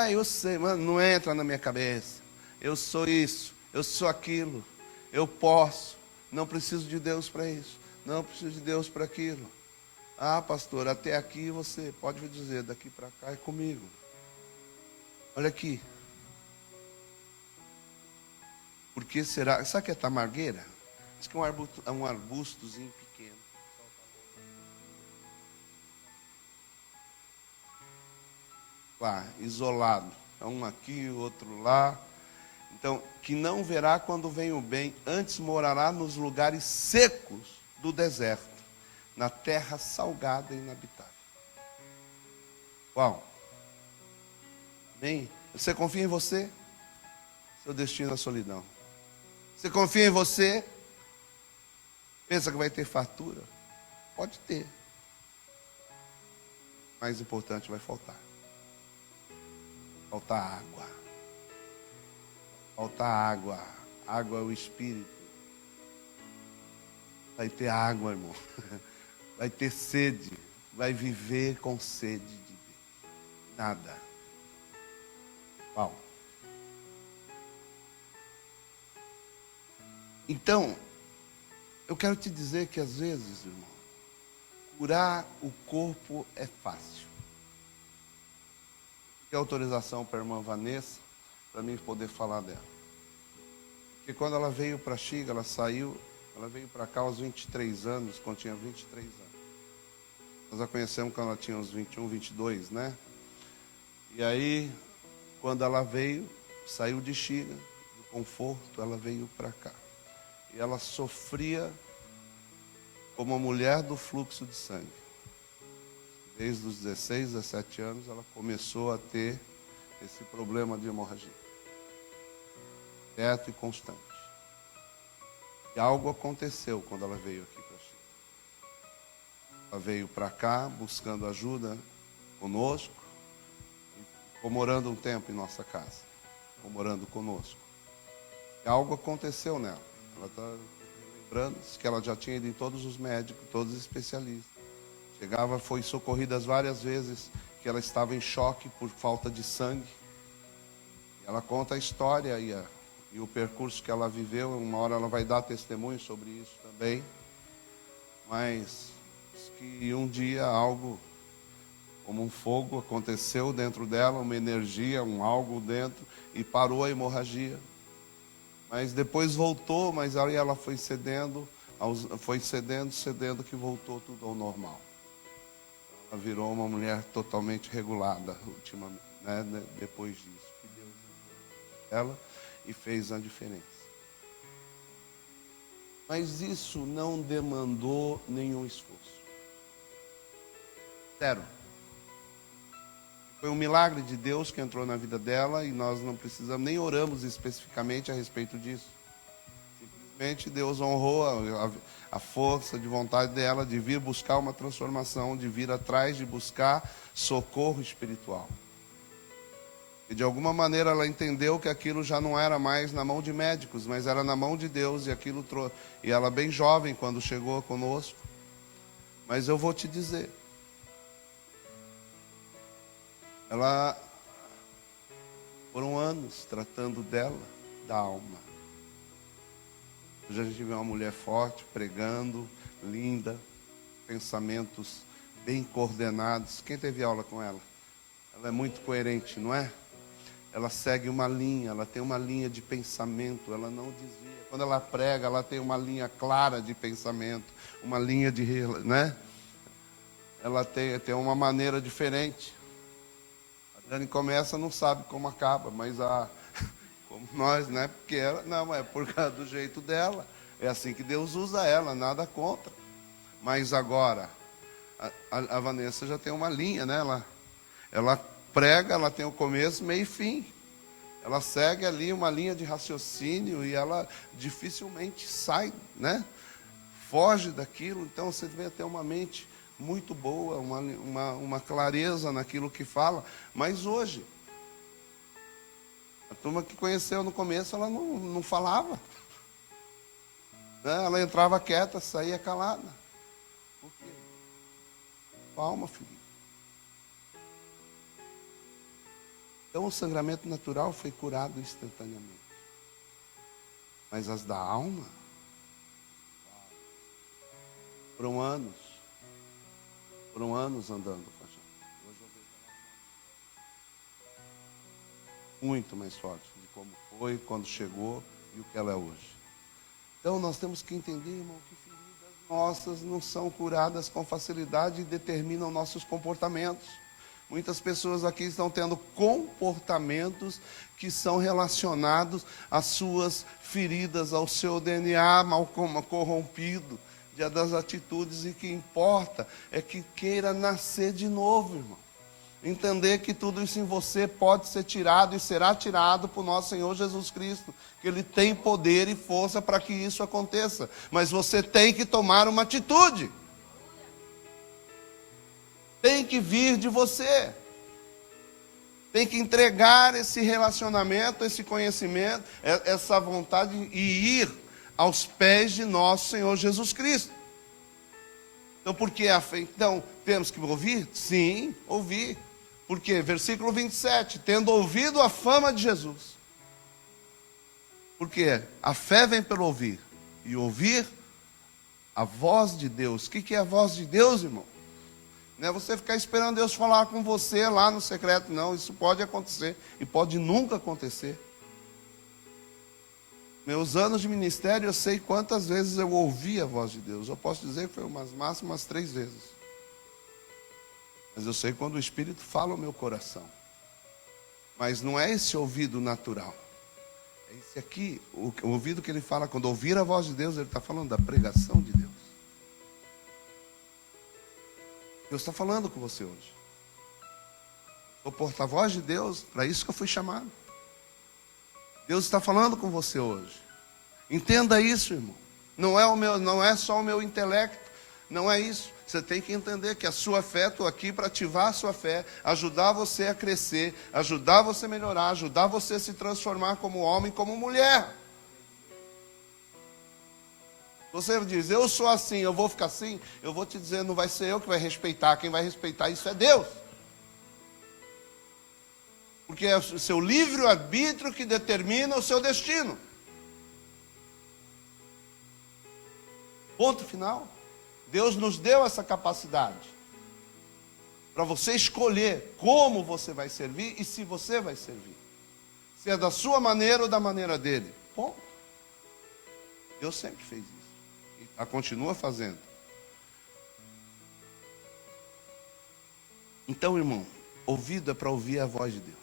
Eu sei, mas não entra na minha cabeça. Eu sou isso, eu sou aquilo, eu posso, não preciso de Deus para isso, não preciso de Deus para aquilo. Pastor, até aqui você pode me dizer, daqui para cá é comigo. Olha aqui. Porque será... Sabe o que é tamargueira? Diz que é um arbustozinho pequeno. Lá, isolado. Um aqui, outro lá. Então, que não verá quando vem o bem, antes morará nos lugares secos do deserto, na terra salgada e inabitável. Uau! Amém? Você confia em você? Seu destino é a solidão. Você confia em você? Pensa que vai ter fartura? Pode ter. Mais importante, vai faltar. Faltar água. Falta água. Água é o Espírito. Vai ter água, irmão. Vai ter sede. Vai viver com sede de Deus. Nada. Uau. Então, eu quero te dizer que às vezes, irmão, curar o corpo é fácil. Quer autorização para a irmã Vanessa, para mim poder falar dela. Porque quando ela veio para Xiga, ela veio para cá aos 23 anos, quando tinha 23 anos. Nós a conhecemos quando ela tinha uns 21, 22, né? E aí, quando ela veio, saiu de Xiga, do conforto, ela veio para cá. E ela sofria como uma mulher do fluxo de sangue. Desde os 16, 17 anos, ela começou a ter esse problema de hemorragia. Direto e constante. E algo aconteceu quando ela veio aqui para Chile. Ela veio para cá buscando ajuda conosco. E ficou morando um tempo em nossa casa. Ficou morando conosco. E algo aconteceu nela. Ela está lembrando que ela já tinha ido em todos os médicos, todos os especialistas. Chegava, foi socorrida várias vezes, que ela estava em choque por falta de sangue. E ela conta a história e o percurso que ela viveu. Uma hora ela vai dar testemunho sobre isso também. Mas que um dia algo, como um fogo, aconteceu dentro dela, uma energia, um algo dentro, e parou a hemorragia. Mas depois voltou, mas aí ela foi cedendo, que voltou tudo ao normal. Ela virou uma mulher totalmente regulada, ultimamente, né, depois disso. Que Deus ela e fez a diferença. Mas isso não demandou nenhum esforço. Zero. Foi um milagre de Deus que entrou na vida dela e nós não precisamos, nem oramos especificamente a respeito disso. Simplesmente Deus honrou a força de vontade dela de vir buscar uma transformação, de vir atrás, de buscar socorro espiritual. E de alguma maneira ela entendeu que aquilo já não era mais na mão de médicos, mas era na mão de Deus, e ela bem jovem quando chegou conosco. Mas eu vou te dizer, ela foram anos tratando dela, da alma. Hoje a gente vê uma mulher forte, pregando, linda, pensamentos bem coordenados. Quem teve aula com ela? Ela é muito coerente, não é? Ela segue uma linha, ela tem uma linha de pensamento, ela não desvia. Quando ela prega, ela tem uma linha clara de pensamento, uma linha de, né? Ela tem uma maneira diferente. A Dani começa, não sabe como acaba, mas como nós, né? Porque ela, não, é por causa do jeito dela. É assim que Deus usa ela, nada contra. Mas agora, a Vanessa já tem uma linha, né? Ela prega, ela tem o começo, meio e fim. Ela segue ali uma linha de raciocínio e ela dificilmente sai, né? Foge daquilo. Então você vê até uma mente muito boa, uma clareza naquilo que fala. Mas hoje, a turma que conheceu no começo, ela não falava. Né? Ela entrava quieta, saía calada. Por quê? Alma ferida. Então o sangramento natural foi curado instantaneamente. Mas as da alma, foram anos andando com a gente. Hoje eu vejo ela muito mais forte de como foi, quando chegou e o que ela é hoje. Então nós temos que entender, irmão, que feridas nossas não são curadas com facilidade e determinam nossos comportamentos. Muitas pessoas aqui estão tendo comportamentos que são relacionados às suas feridas, ao seu DNA mal corrompido, das atitudes, e que importa é que queira nascer de novo, irmão. Entender que tudo isso em você pode ser tirado e será tirado por nosso Senhor Jesus Cristo, que Ele tem poder e força para que isso aconteça, mas você tem que tomar uma atitude. Tem que vir de você. Tem que entregar esse relacionamento, esse conhecimento, essa vontade e ir aos pés de nosso Senhor Jesus Cristo. Então, por que a fé? Então, temos que ouvir? Sim, ouvir. Por quê? Versículo 27, tendo ouvido a fama de Jesus. Por quê? A fé vem pelo ouvir. E ouvir a voz de Deus. O que é a voz de Deus, irmão? Não é você ficar esperando Deus falar com você lá no secreto, não. Isso pode acontecer e pode nunca acontecer. Meus anos de ministério, eu sei quantas vezes eu ouvi a voz de Deus. Eu posso dizer que foi umas máximas 3 vezes. Mas eu sei quando o Espírito fala ao meu coração. Mas não é esse ouvido natural. É esse aqui, o ouvido que ele fala, quando ouvir a voz de Deus, ele está falando da pregação de Deus. Deus está falando com você hoje. Sou porta-voz de Deus, para isso que eu fui chamado. Deus está falando com você hoje. Entenda isso, irmão. Não é só o meu intelecto, não é isso. Você tem que entender que a sua fé, estou aqui para ativar a sua fé, ajudar você a crescer, ajudar você a melhorar, ajudar você a se transformar como homem, como mulher. Você diz, eu sou assim, eu vou ficar assim, eu vou te dizer, não vai ser eu que vai respeitar, quem vai respeitar isso é Deus. Porque é o seu livre-arbítrio que determina o seu destino. Ponto final. Deus nos deu essa capacidade para você escolher como você vai servir e se você vai servir. Se é da sua maneira ou da maneira dele. Ponto. Deus sempre fez isso. E continua fazendo. Então, irmão, ouvido é para ouvir a voz de Deus.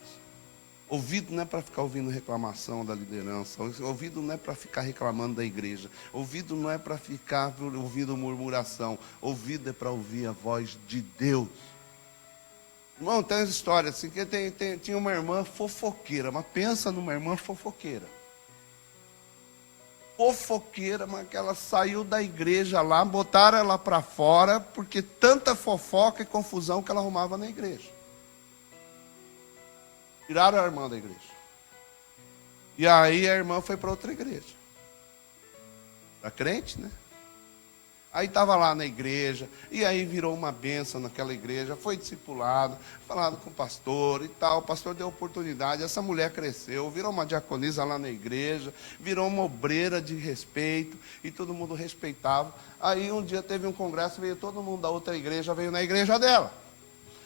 Ouvido não é para ficar ouvindo reclamação da liderança. Ouvido não é para ficar reclamando da igreja. Ouvido não é para ficar ouvindo murmuração. Ouvido é para ouvir a voz de Deus. Irmão, tem uma história assim, que tinha uma irmã fofoqueira. Mas pensa numa irmã fofoqueira. Fofoqueira, mas que ela saiu da igreja lá, botaram ela para fora, porque tanta fofoca e confusão que ela arrumava na igreja. Tiraram a irmã da igreja. E aí a irmã foi para outra igreja. Era crente, né? Aí estava lá na igreja, e aí virou uma bênção naquela igreja, foi discipulado, falado com o pastor e tal, o pastor deu oportunidade, essa mulher cresceu, virou uma diaconisa lá na igreja, virou uma obreira de respeito, e todo mundo respeitava. Aí um dia teve um congresso, veio todo mundo da outra igreja, veio na igreja dela.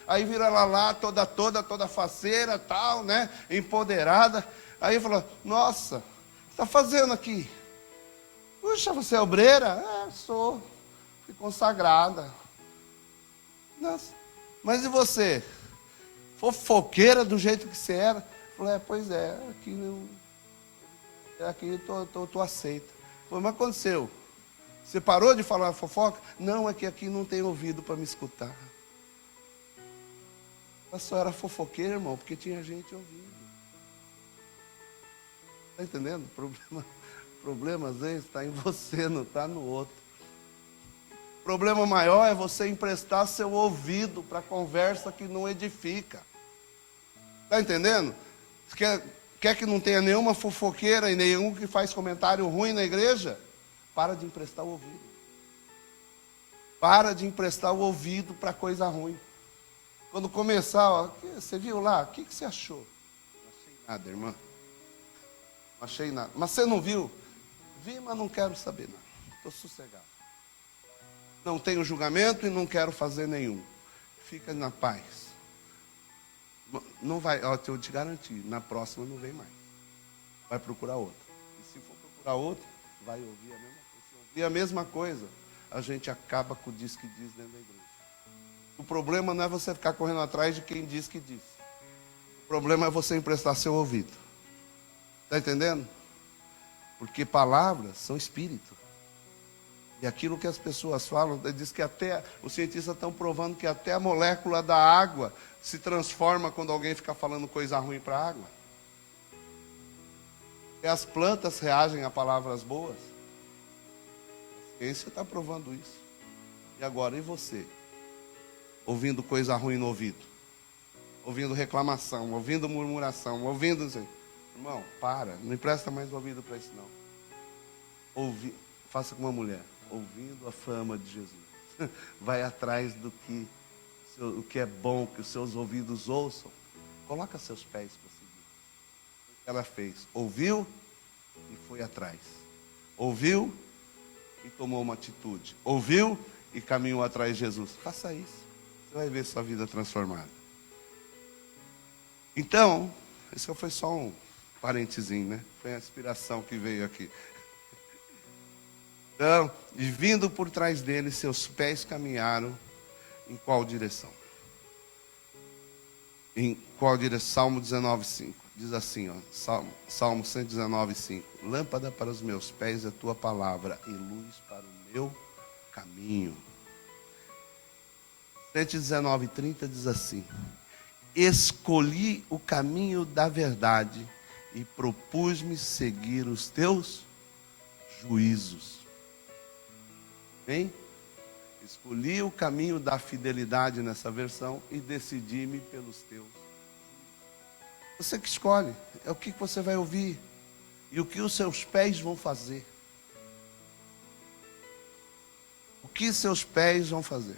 Aí virou ela lá, toda faceira, tal, né, empoderada. Aí falou, nossa, o que está fazendo aqui? Puxa, você é obreira? É, sou. Fui consagrada. Nossa, mas e você? Fofoqueira do jeito que você era? Falei, pois é, aqui tô aceita. Falei, mas aconteceu? Você parou de falar fofoca? Não, é que aqui não tem ouvido para me escutar. Ela só era fofoqueira, irmão, porque tinha gente ouvindo. Está entendendo? O problema às vezes está em você, não está no outro. O problema maior é você emprestar seu ouvido para conversa que não edifica. Está entendendo? Quer que não tenha nenhuma fofoqueira e nenhum que faz comentário ruim na igreja? Para de emprestar o ouvido. Para de emprestar o ouvido para coisa ruim. Quando começar, ó, você viu lá, o que você achou? Não achei nada, irmã. Não achei nada. Mas você não viu? Vi, mas não quero saber nada. Estou sossegado. Não tenho julgamento e não quero fazer nenhum. Fica na paz. Não vai, ó, eu te garanti, na próxima não vem mais. Vai procurar outra. E se for procurar outra, vai ouvir a mesma coisa. Se ouvir a mesma coisa, a gente acaba com o diz que diz dentro da igreja. O problema não é você ficar correndo atrás de quem diz que diz. O problema é você emprestar seu ouvido. Está entendendo? Porque palavras são espírito. E aquilo que as pessoas falam, diz que até, os cientistas estão provando que até a molécula da água se transforma quando alguém fica falando coisa ruim para a água. E as plantas reagem a palavras boas. A ciência está provando isso. E agora, e você? Ouvindo coisa ruim no ouvido? ouvindo reclamação, ouvindo murmuração, ouvindo... Irmão, para, não empresta mais ouvido para isso não. Faça como uma mulher, ouvindo a fama de Jesus. Vai atrás do que, o que é bom, que os seus ouvidos ouçam. Coloca seus pés para seguir. O que ela fez? Ouviu e foi atrás. Ouviu e tomou uma atitude. Ouviu e caminhou atrás de Jesus. Faça isso. Você vai ver sua vida transformada. Então, isso foi só um parentezinho, né? Foi a inspiração que veio aqui. Então, e vindo por trás dele, seus pés caminharam em qual direção? Em qual direção? Salmo 19:5. Diz assim, ó, Salmo 119:5. Lâmpada para os meus pés é a tua palavra e luz para o meu caminho. 119:30 diz assim: escolhi o caminho da verdade e propus-me seguir os teus juízos. Bem? Escolhi o caminho da fidelidade nessa versão e decidi-me pelos teus. Você que escolhe, é o que você vai ouvir e o que os seus pés vão fazer. O que seus pés vão fazer.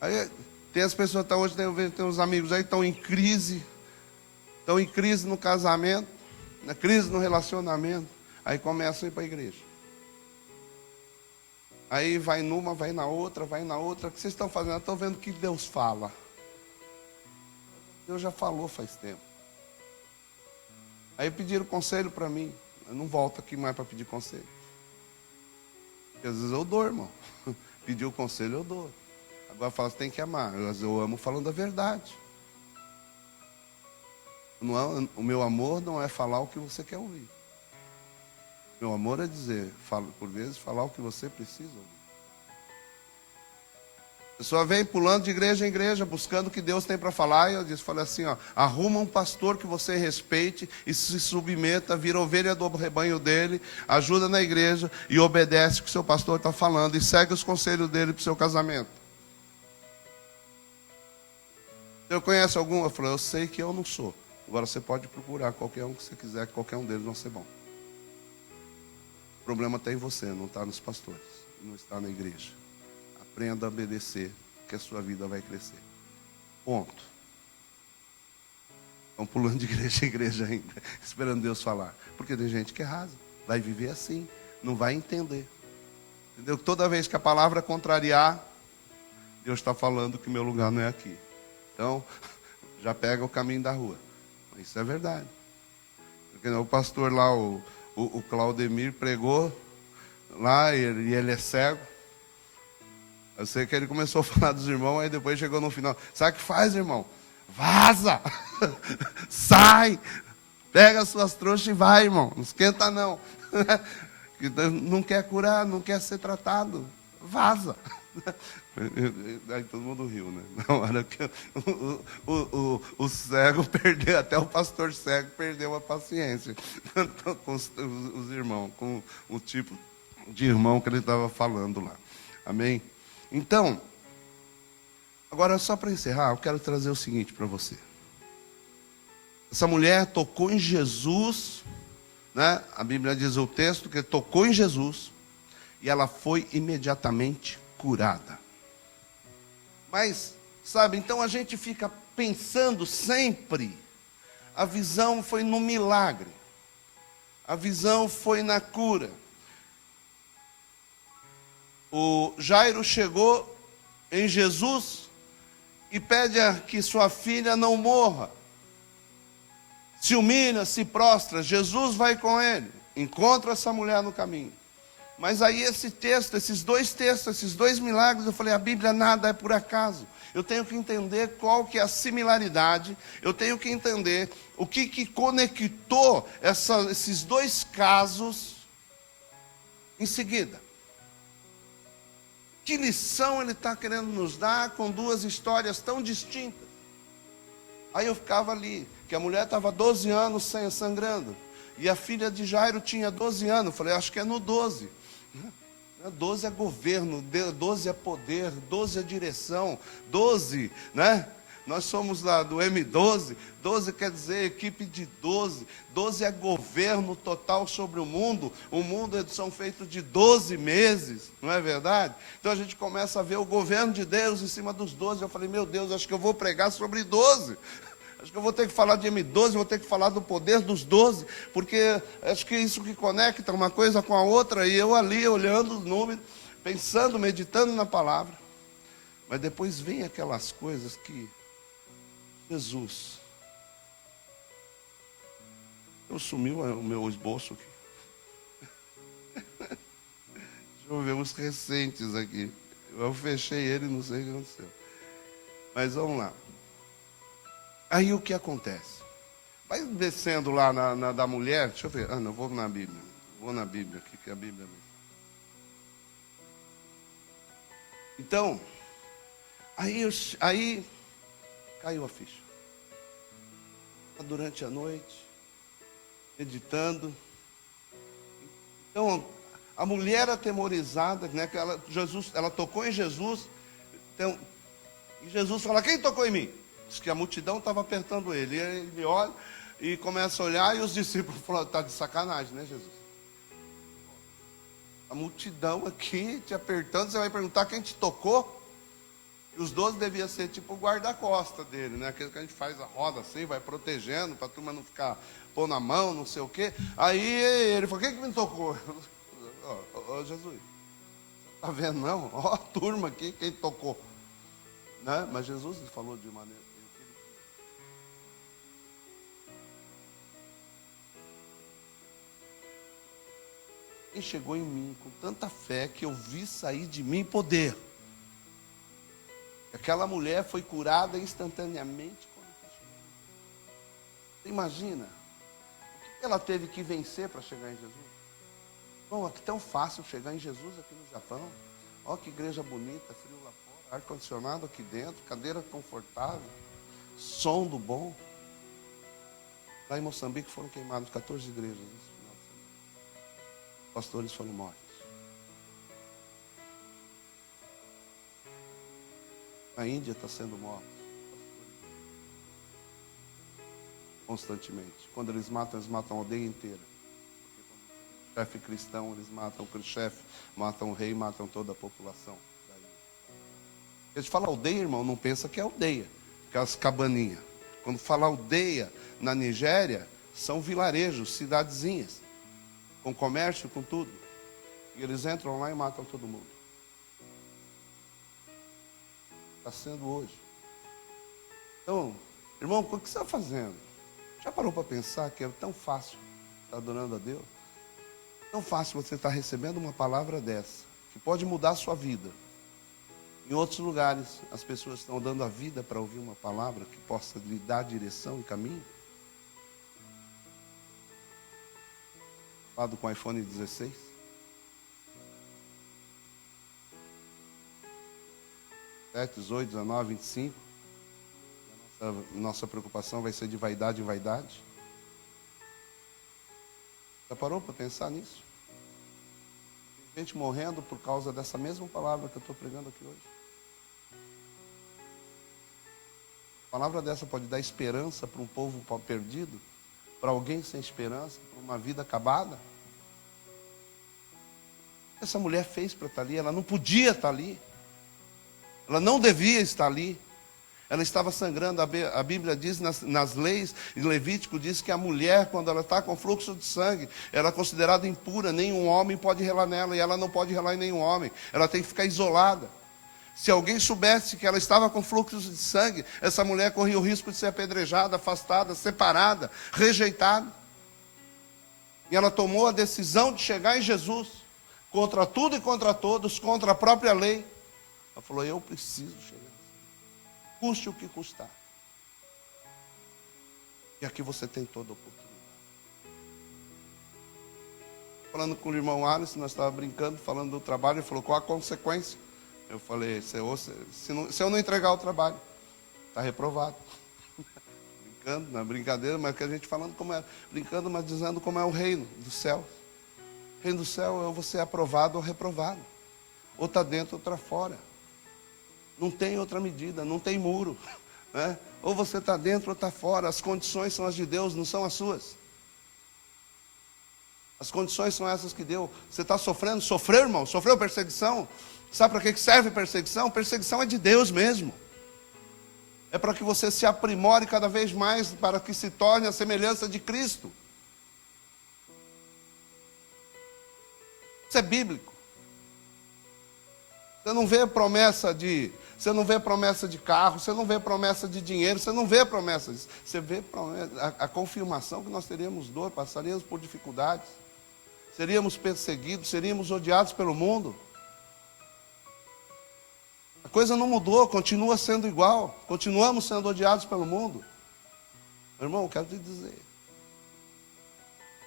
Aí, tem as pessoas que hoje, tem uns amigos aí que estão em crise no casamento, na crise no relacionamento, aí começam a ir para a igreja. Aí vai numa, vai na outra. O que vocês estão fazendo? Eu estou vendo que Deus fala. Deus já falou faz tempo. Aí pediram conselho para mim. Eu não volto aqui mais para pedir conselho. Porque às vezes eu dou, irmão. Pediu conselho, eu dou. Agora fala, você tem que amar. Eu amo falando a verdade. O meu amor não é falar o que você quer ouvir. Meu amor é dizer, por vezes, falar o que você precisa ouvir. A pessoa vem pulando de igreja em igreja, buscando o que Deus tem para falar, e eu falei assim, ó, arruma um pastor que você respeite e se submeta, vira ovelha do rebanho dele, ajuda na igreja e obedece o que o seu pastor está falando e segue os conselhos dele para o seu casamento. Eu conheço algum? Eu falei, eu sei que eu não sou. Agora você pode procurar qualquer um que você quiser, que qualquer um deles vai ser bom. O problema está em você, não está nos pastores, não está na igreja. Aprenda a obedecer, que a sua vida vai crescer. Ponto. Estão pulando de igreja em igreja ainda, esperando Deus falar. Porque tem gente que é rasa, vai viver assim, não vai entender. Entendeu? Toda vez que a palavra contrariar, Deus está falando que meu lugar não é aqui. Então, já pega o caminho da rua. Isso é verdade. Porque o pastor lá, o Claudemir pregou lá, e ele é cego. Eu sei que ele começou a falar dos irmãos, aí depois chegou no final. Sabe o que faz, irmão? Vaza! Sai! Pega as suas trouxas e vai, irmão. Não esquenta, não. Não quer curar, não quer ser tratado. Vaza! Aí todo mundo riu, né? Na hora que o cego perdeu, até o pastor cego perdeu a paciência com os irmãos, com o tipo de irmão que ele estava falando lá. Amém? Então, agora só para encerrar, eu quero trazer o seguinte para você. Essa mulher tocou em Jesus, né? A Bíblia diz o texto que tocou em Jesus e ela foi imediatamente curada. Mas, sabe, então a gente fica pensando sempre, a visão foi no milagre, a visão foi na cura. O Jairo chegou em Jesus e pede que sua filha não morra. Se humilha, se prostra, Jesus vai com ele, encontra essa mulher no caminho. Mas aí esse texto, esses dois milagres, eu falei, a Bíblia nada é por acaso. Eu tenho que entender qual que é a similaridade, eu tenho que entender o que conectou esses dois casos em seguida. Que lição ele está querendo nos dar com duas histórias tão distintas? Aí eu ficava ali, que a mulher estava 12 anos sangrando, e a filha de Jairo tinha 12 anos. Eu falei, acho que é no 12. 12 é governo, 12 é poder, 12 é direção, 12, né? Nós somos lá do M12. 12 quer dizer equipe de 12. 12 é governo total sobre o mundo. O mundo são feitos de 12 meses, não é verdade? Então a gente começa a ver o governo de Deus em cima dos 12. Eu falei, meu Deus, acho que eu vou pregar sobre 12. Acho que eu vou ter que falar de M12, vou ter que falar do poder dos 12, porque acho que é isso que conecta uma coisa com a outra, e eu ali olhando os números, pensando, meditando na palavra. Mas depois vem aquelas coisas que Jesus. Sumiu o meu esboço aqui. Deixa eu ver os recentes aqui. Eu fechei ele, não sei o que aconteceu. Mas vamos lá. Aí o que acontece? Vai descendo lá na da mulher, deixa eu ver. Não, vou na Bíblia. Vou na Bíblia aqui, que é a Bíblia mesmo. Então, aí caiu a ficha. Durante a noite, meditando. Então, a mulher atemorizada, né, que ela tocou em Jesus. Então, e Jesus fala, quem tocou em mim? Diz que a multidão estava apertando ele. E ele olha e começa a olhar, e os discípulos falam, está de sacanagem, né, Jesus? A multidão aqui te apertando, você vai perguntar quem te tocou? E os 12 devia ser tipo o guarda-costa dele, né? Aquele que a gente faz a roda assim, vai protegendo, para a turma não ficar pôr na mão, não sei o quê. Aí ele falou, quem que me tocou? Jesus, está vendo não? Ó a turma aqui, quem tocou? Né? Mas Jesus falou de maneira... Quem chegou em mim com tanta fé que eu vi sair de mim poder. Aquela mulher foi curada instantaneamente quando chegou. Você imagina? O que ela teve que vencer para chegar em Jesus? Bom, aqui tão fácil chegar em Jesus aqui no Japão. Olha que igreja bonita, frio lá fora, ar-condicionado aqui dentro, cadeira confortável, som do bom. Lá em Moçambique foram queimadas 14 igrejas nesse final de semana. Pastores foram mortos. Na Índia está sendo mortos constantemente. Quando eles matam a aldeia inteira. Porque quando o chefe cristão, eles matam o chefe, matam o rei, matam toda a população. A gente fala aldeia, irmão, não pensa que é aldeia, aquelas cabaninhas. Quando fala aldeia na Nigéria, são vilarejos, cidadezinhas, com comércio, com tudo. E eles entram lá e matam todo mundo. Está sendo hoje. Então, irmão, o que você está fazendo? Já parou para pensar que é tão fácil estar adorando a Deus? Tão fácil você estar recebendo uma palavra dessa, que pode mudar a sua vida. Em outros lugares, as pessoas estão dando a vida para ouvir uma palavra que possa lhe dar direção e caminho. Falado com o iPhone 16. (7, 18, 19, 25). Nossa preocupação vai ser de vaidade em vaidade. Já parou para pensar nisso? Tem gente morrendo por causa dessa mesma palavra que eu estou pregando aqui hoje. A palavra dessa pode dar esperança para um povo perdido, para alguém sem esperança, para uma vida acabada. O que essa mulher fez para estar ali? Ela não podia estar ali. Ela não devia estar ali. Ela estava sangrando. A Bíblia diz nas leis, em Levítico diz que a mulher, quando ela está com fluxo de sangue, ela é considerada impura, nenhum homem pode relar nela, e ela não pode relar em nenhum homem. Ela tem que ficar isolada. Se alguém soubesse que ela estava com fluxo de sangue, essa mulher corria o risco de ser apedrejada, afastada, separada, rejeitada. E ela tomou a decisão de chegar em Jesus, contra tudo e contra todos, contra a própria lei. Ela falou, eu preciso chegar. Custe o que custar. E aqui você tem toda a oportunidade. Falando com o irmão Alisson, nós estávamos brincando, falando do trabalho, ele falou, qual a consequência? Eu falei, se eu não entregar o trabalho, está reprovado. Brincando, na brincadeira, mas que a gente falando como é, brincando, mas dizendo como é o reino do céu. O reino do céu é você aprovado ou reprovado. Ou está dentro ou está fora. Não tem outra medida, não tem muro. né? Ou você está dentro ou está fora. As condições são as de Deus, não são as suas. As condições são essas que deu. Você está sofrendo? Sofreu, irmão? Sofreu perseguição? Sabe para que serve perseguição? Perseguição é de Deus mesmo. É para que você se aprimore cada vez mais, para que se torne a semelhança de Cristo. Isso é bíblico. Você não vê promessa de carro, você não vê promessa de dinheiro, você não vê promessa disso. Você vê a confirmação que nós teríamos dor, passaríamos por dificuldades, seríamos perseguidos, seríamos odiados pelo mundo. A coisa não mudou, continua sendo igual, continuamos sendo odiados pelo mundo. Meu irmão, eu quero te dizer,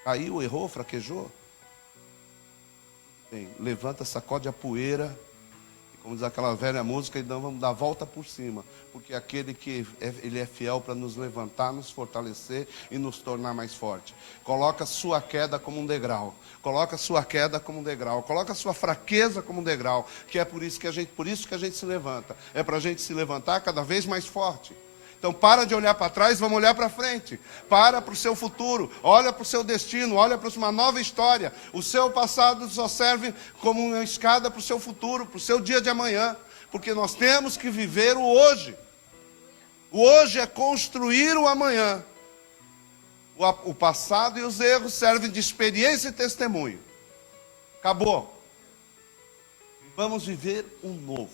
caiu, errou, fraquejou, bem, levanta, sacode a poeira, como diz aquela velha música, então vamos dar a volta por cima, porque aquele que ele é fiel para nos levantar, nos fortalecer e nos tornar mais forte. Coloca a sua queda como um degrau, coloca a sua queda como um degrau, coloca a sua fraqueza como um degrau, que é por isso que a gente se levanta, é para a gente se levantar cada vez mais forte. Então para de olhar para trás, vamos olhar para frente. Para o seu futuro, olha para o seu destino, olha para uma nova história. O seu passado só serve como uma escada para o seu futuro, para o seu dia de amanhã. Porque nós temos que viver o hoje. O hoje é construir o amanhã. O passado e os erros servem de experiência e testemunho. Acabou. Vamos viver um novo.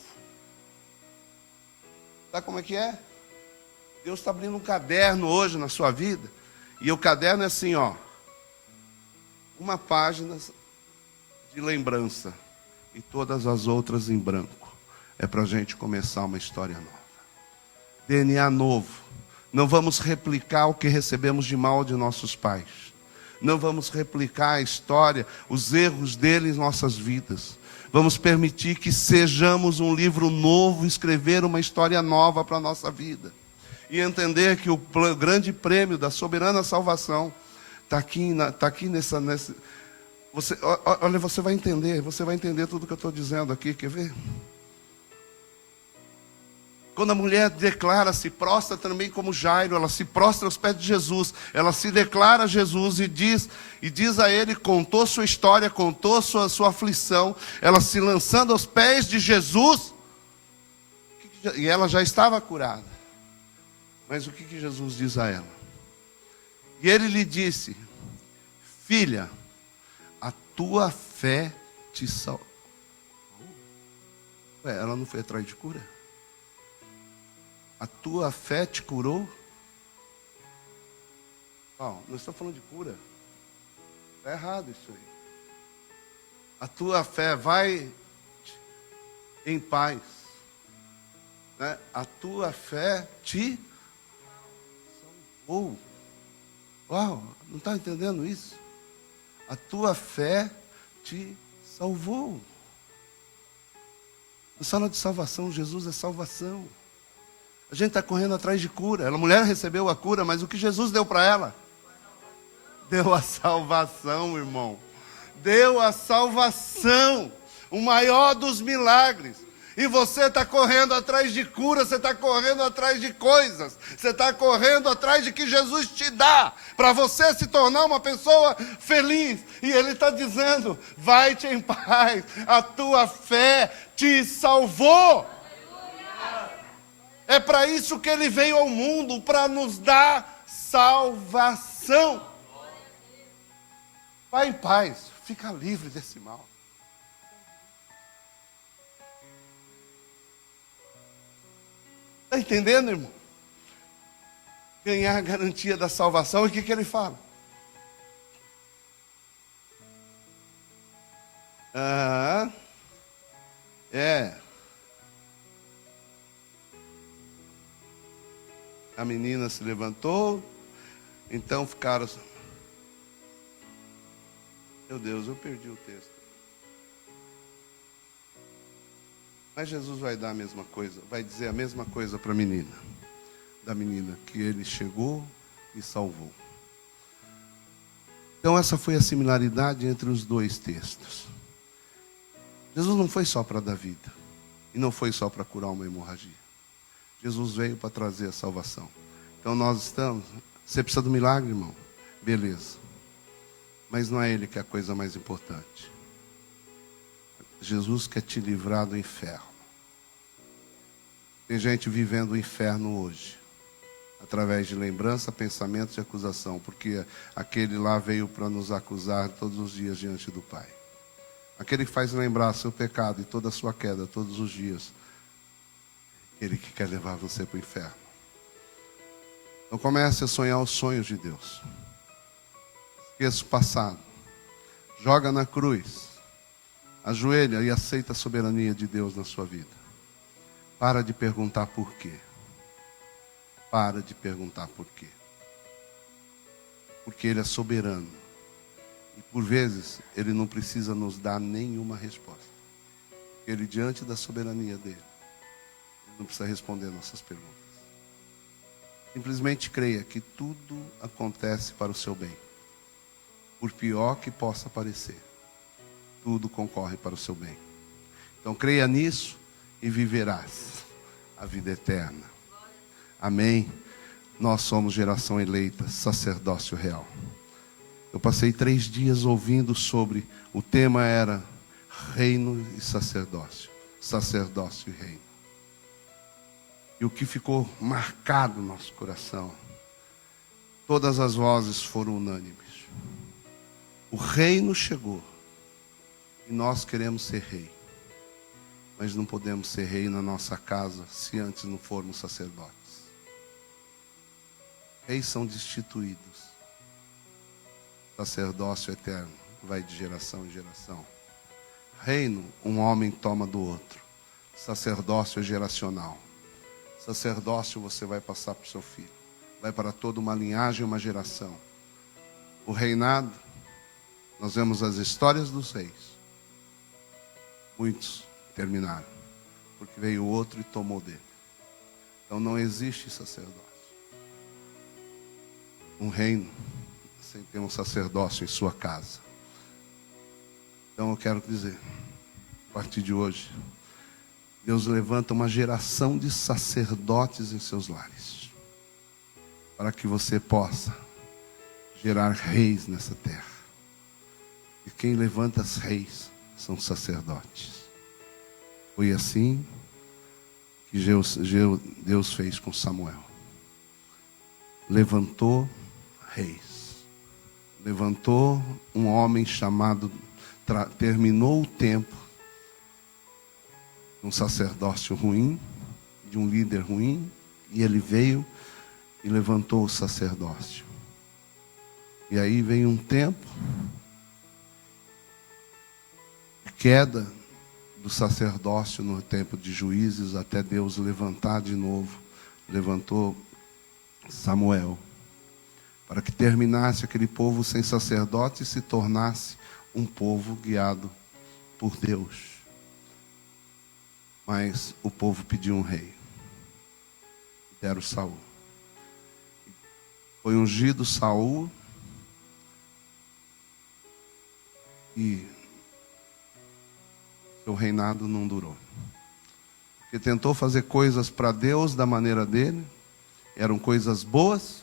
Sabe como é que é? Deus está abrindo um caderno hoje na sua vida. E o caderno é assim, ó. Uma página de lembrança. E todas as outras em branco. É para a gente começar uma história nova. DNA novo. Não vamos replicar o que recebemos de mal de nossos pais. Não vamos replicar a história, os erros deles em nossas vidas. Vamos permitir que sejamos um livro novo, escrever uma história nova para a nossa vida. E entender que o grande prêmio da soberana salvação está aqui nessa. Olha, você vai entender tudo que eu estou dizendo aqui, quer ver? Quando a mulher declara, se prostra também como Jairo, ela se prostra aos pés de Jesus, ela se declara a Jesus e diz a ele, contou sua história, contou sua aflição, ela se lançando aos pés de Jesus, e ela já estava curada. Mas o que Jesus diz a ela? E ele lhe disse, filha, a tua fé te salvou. Ela não foi atrás de cura? A tua fé te curou? Não estamos falando de cura. Está errado isso aí. A tua fé vai em paz. Né? A tua fé te salvou. Uau, não está entendendo isso? A tua fé te salvou. Na sala de salvação, Jesus é salvação. A gente está correndo atrás de cura. A mulher recebeu a cura, mas o que Jesus deu para ela? Deu a salvação, irmão. Deu a salvação. O maior dos milagres. E você está correndo atrás de cura, você está correndo atrás de coisas. Você está correndo atrás de que Jesus te dá. Para você se tornar uma pessoa feliz. E Ele está dizendo, vai-te em paz. A tua fé te salvou. É para isso que Ele veio ao mundo, para nos dar salvação. Vai em paz, fica livre desse mal. Está entendendo, irmão? Ganhar a garantia da salvação, e o que Ele fala? A menina se levantou, então ficaram... Meu Deus, eu perdi o texto. Mas Jesus vai dar a mesma coisa, vai dizer a mesma coisa para a menina. Da menina, que Ele chegou e salvou. Então essa foi a similaridade entre os dois textos. Jesus não foi só para dar vida, e não foi só para curar uma hemorragia. Jesus veio para trazer a salvação. Então nós estamos... Você precisa do milagre, irmão? Beleza. Mas não é Ele que é a coisa mais importante. Jesus quer te livrar do inferno. Tem gente vivendo o inferno hoje, através de lembrança, pensamentos e acusação, porque aquele lá veio para nos acusar todos os dias diante do Pai. Aquele que faz lembrar seu pecado e toda a sua queda todos os dias, Ele que quer levar você para o inferno. Então comece a sonhar os sonhos de Deus. Esqueça o passado. Joga na cruz. Ajoelha e aceita a soberania de Deus na sua vida. Para de perguntar por quê. Para de perguntar por quê. Porque Ele é soberano. E por vezes, Ele não precisa nos dar nenhuma resposta. Ele, diante da soberania dEle, Ele não precisa responder nossas perguntas. Simplesmente creia que tudo acontece para o seu bem. Por pior que possa parecer, tudo concorre para o seu bem. Então creia nisso e viverás a vida eterna. Amém? Nós somos geração eleita, sacerdócio real. Eu passei 3 dias ouvindo sobre, o tema era reino e sacerdócio. Sacerdócio e reino. E o que ficou marcado no nosso coração, todas as vozes foram unânimes. O reino chegou. E nós queremos ser rei. Mas não podemos ser rei na nossa casa se antes não formos sacerdotes. Reis são destituídos. Sacerdócio eterno vai de geração em geração. Reino, um homem toma do outro. Sacerdócio é geracional. Sacerdócio você vai passar para o seu filho. Vai para toda uma linhagem, uma geração. O reinado, nós vemos as histórias dos reis. Muitos terminaram, porque veio outro e tomou dele. Então não existe sacerdócio. Um reino sem ter um sacerdócio em sua casa. Então eu quero dizer, a partir de hoje, Deus levanta uma geração de sacerdotes em seus lares, para que você possa gerar reis nessa terra. E quem levanta os reis são sacerdotes. Foi assim que Deus fez com Samuel. Levantou reis. Levantou um homem chamado, terminou o tempo de um sacerdócio ruim, de um líder ruim, e ele veio e levantou o sacerdócio. E aí veio um tempo de queda do sacerdócio no tempo de Juízes, até Deus levantar de novo. Levantou Samuel, para que terminasse aquele povo sem sacerdote e se tornasse um povo guiado por Deus. Mas o povo pediu um rei. Deram Saul. Foi ungido Saul e seu reinado não durou. Porque tentou fazer coisas para Deus da maneira dele. Eram coisas boas,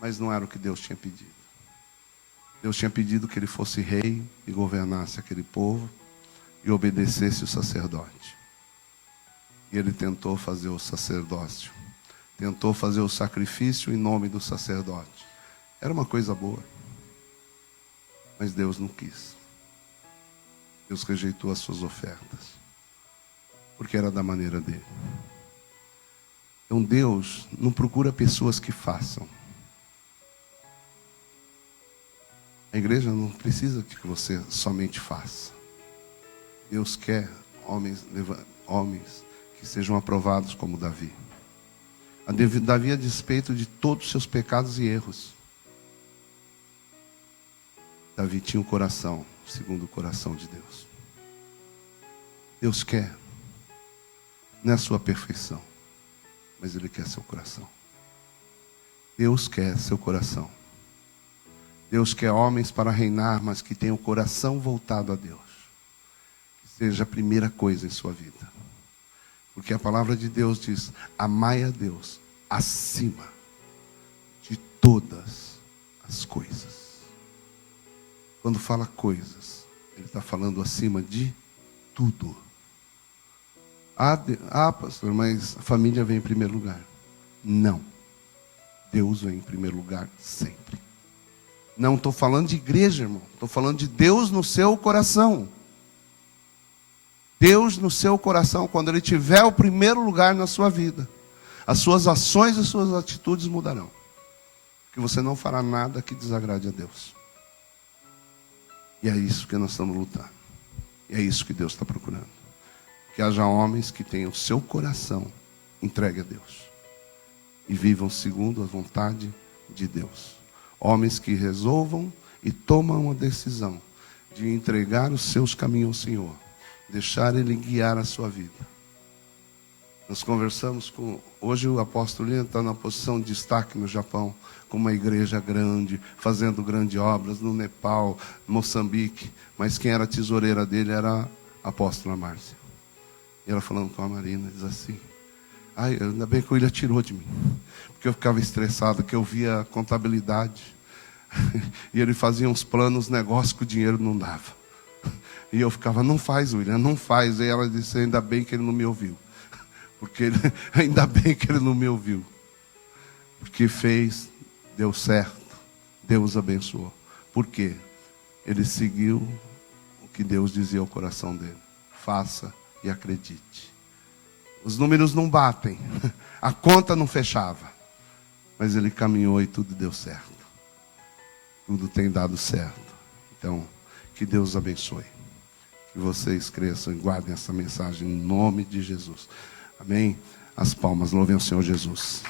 mas não era o que Deus tinha pedido. Deus tinha pedido que ele fosse rei e governasse aquele povo e obedecesse o sacerdote. E ele tentou fazer o sacerdócio. Tentou fazer o sacrifício em nome do sacerdote. Era uma coisa boa. Mas Deus não quis. Deus rejeitou as suas ofertas. Porque era da maneira dele. Então Deus não procura pessoas que façam. A igreja não precisa que você somente faça. Deus quer homens que sejam aprovados como Davi. Davi, a despeito de todos os seus pecados e erros, Davi tinha um coração segundo o coração de Deus. Deus quer, não é a sua perfeição, mas Ele quer seu coração. Deus quer seu coração. Deus quer homens para reinar, mas que tenham o coração voltado a Deus. Que seja a primeira coisa em sua vida. Porque a palavra de Deus diz: amai a Deus acima de todas as coisas. Quando fala coisas, ele está falando acima de tudo. Pastor, mas a família vem em primeiro lugar. Não. Deus vem em primeiro lugar sempre. Não estou falando de igreja, irmão. Estou falando de Deus no seu coração. Deus no seu coração, quando Ele tiver o primeiro lugar na sua vida, as suas ações e suas atitudes mudarão. Porque você não fará nada que desagrade a Deus. E é isso que nós estamos lutando. E é isso que Deus está procurando. Que haja homens que tenham o seu coração entregue a Deus. E vivam segundo a vontade de Deus. Homens que resolvam e tomam a decisão de entregar os seus caminhos ao Senhor. Deixar Ele guiar a sua vida. Nós conversamos com... Hoje o apóstolo Lino está na posição de destaque no Japão, com uma igreja grande, fazendo grandes obras no Nepal, Moçambique. Mas quem era a tesoureira dele era a apóstola Márcia. E ela falando com a Marina, diz assim: ai, ainda bem que o William tirou de mim. Porque eu ficava estressado, que eu via a contabilidade. E ele fazia uns planos, negócios que o dinheiro não dava. E eu ficava: não faz, William, não faz. E ela disse: ainda bem que ele não me ouviu. Porque ainda bem que ele não me ouviu. Porque fez, deu certo, Deus abençoou. Por quê? Ele seguiu o que Deus dizia ao coração dele. Faça e acredite. Os números não batem, a conta não fechava, mas ele caminhou e tudo deu certo. Tudo tem dado certo. Então, que Deus abençoe. Que vocês cresçam e guardem essa mensagem em nome de Jesus. Amém? As palmas, louvem o Senhor Jesus.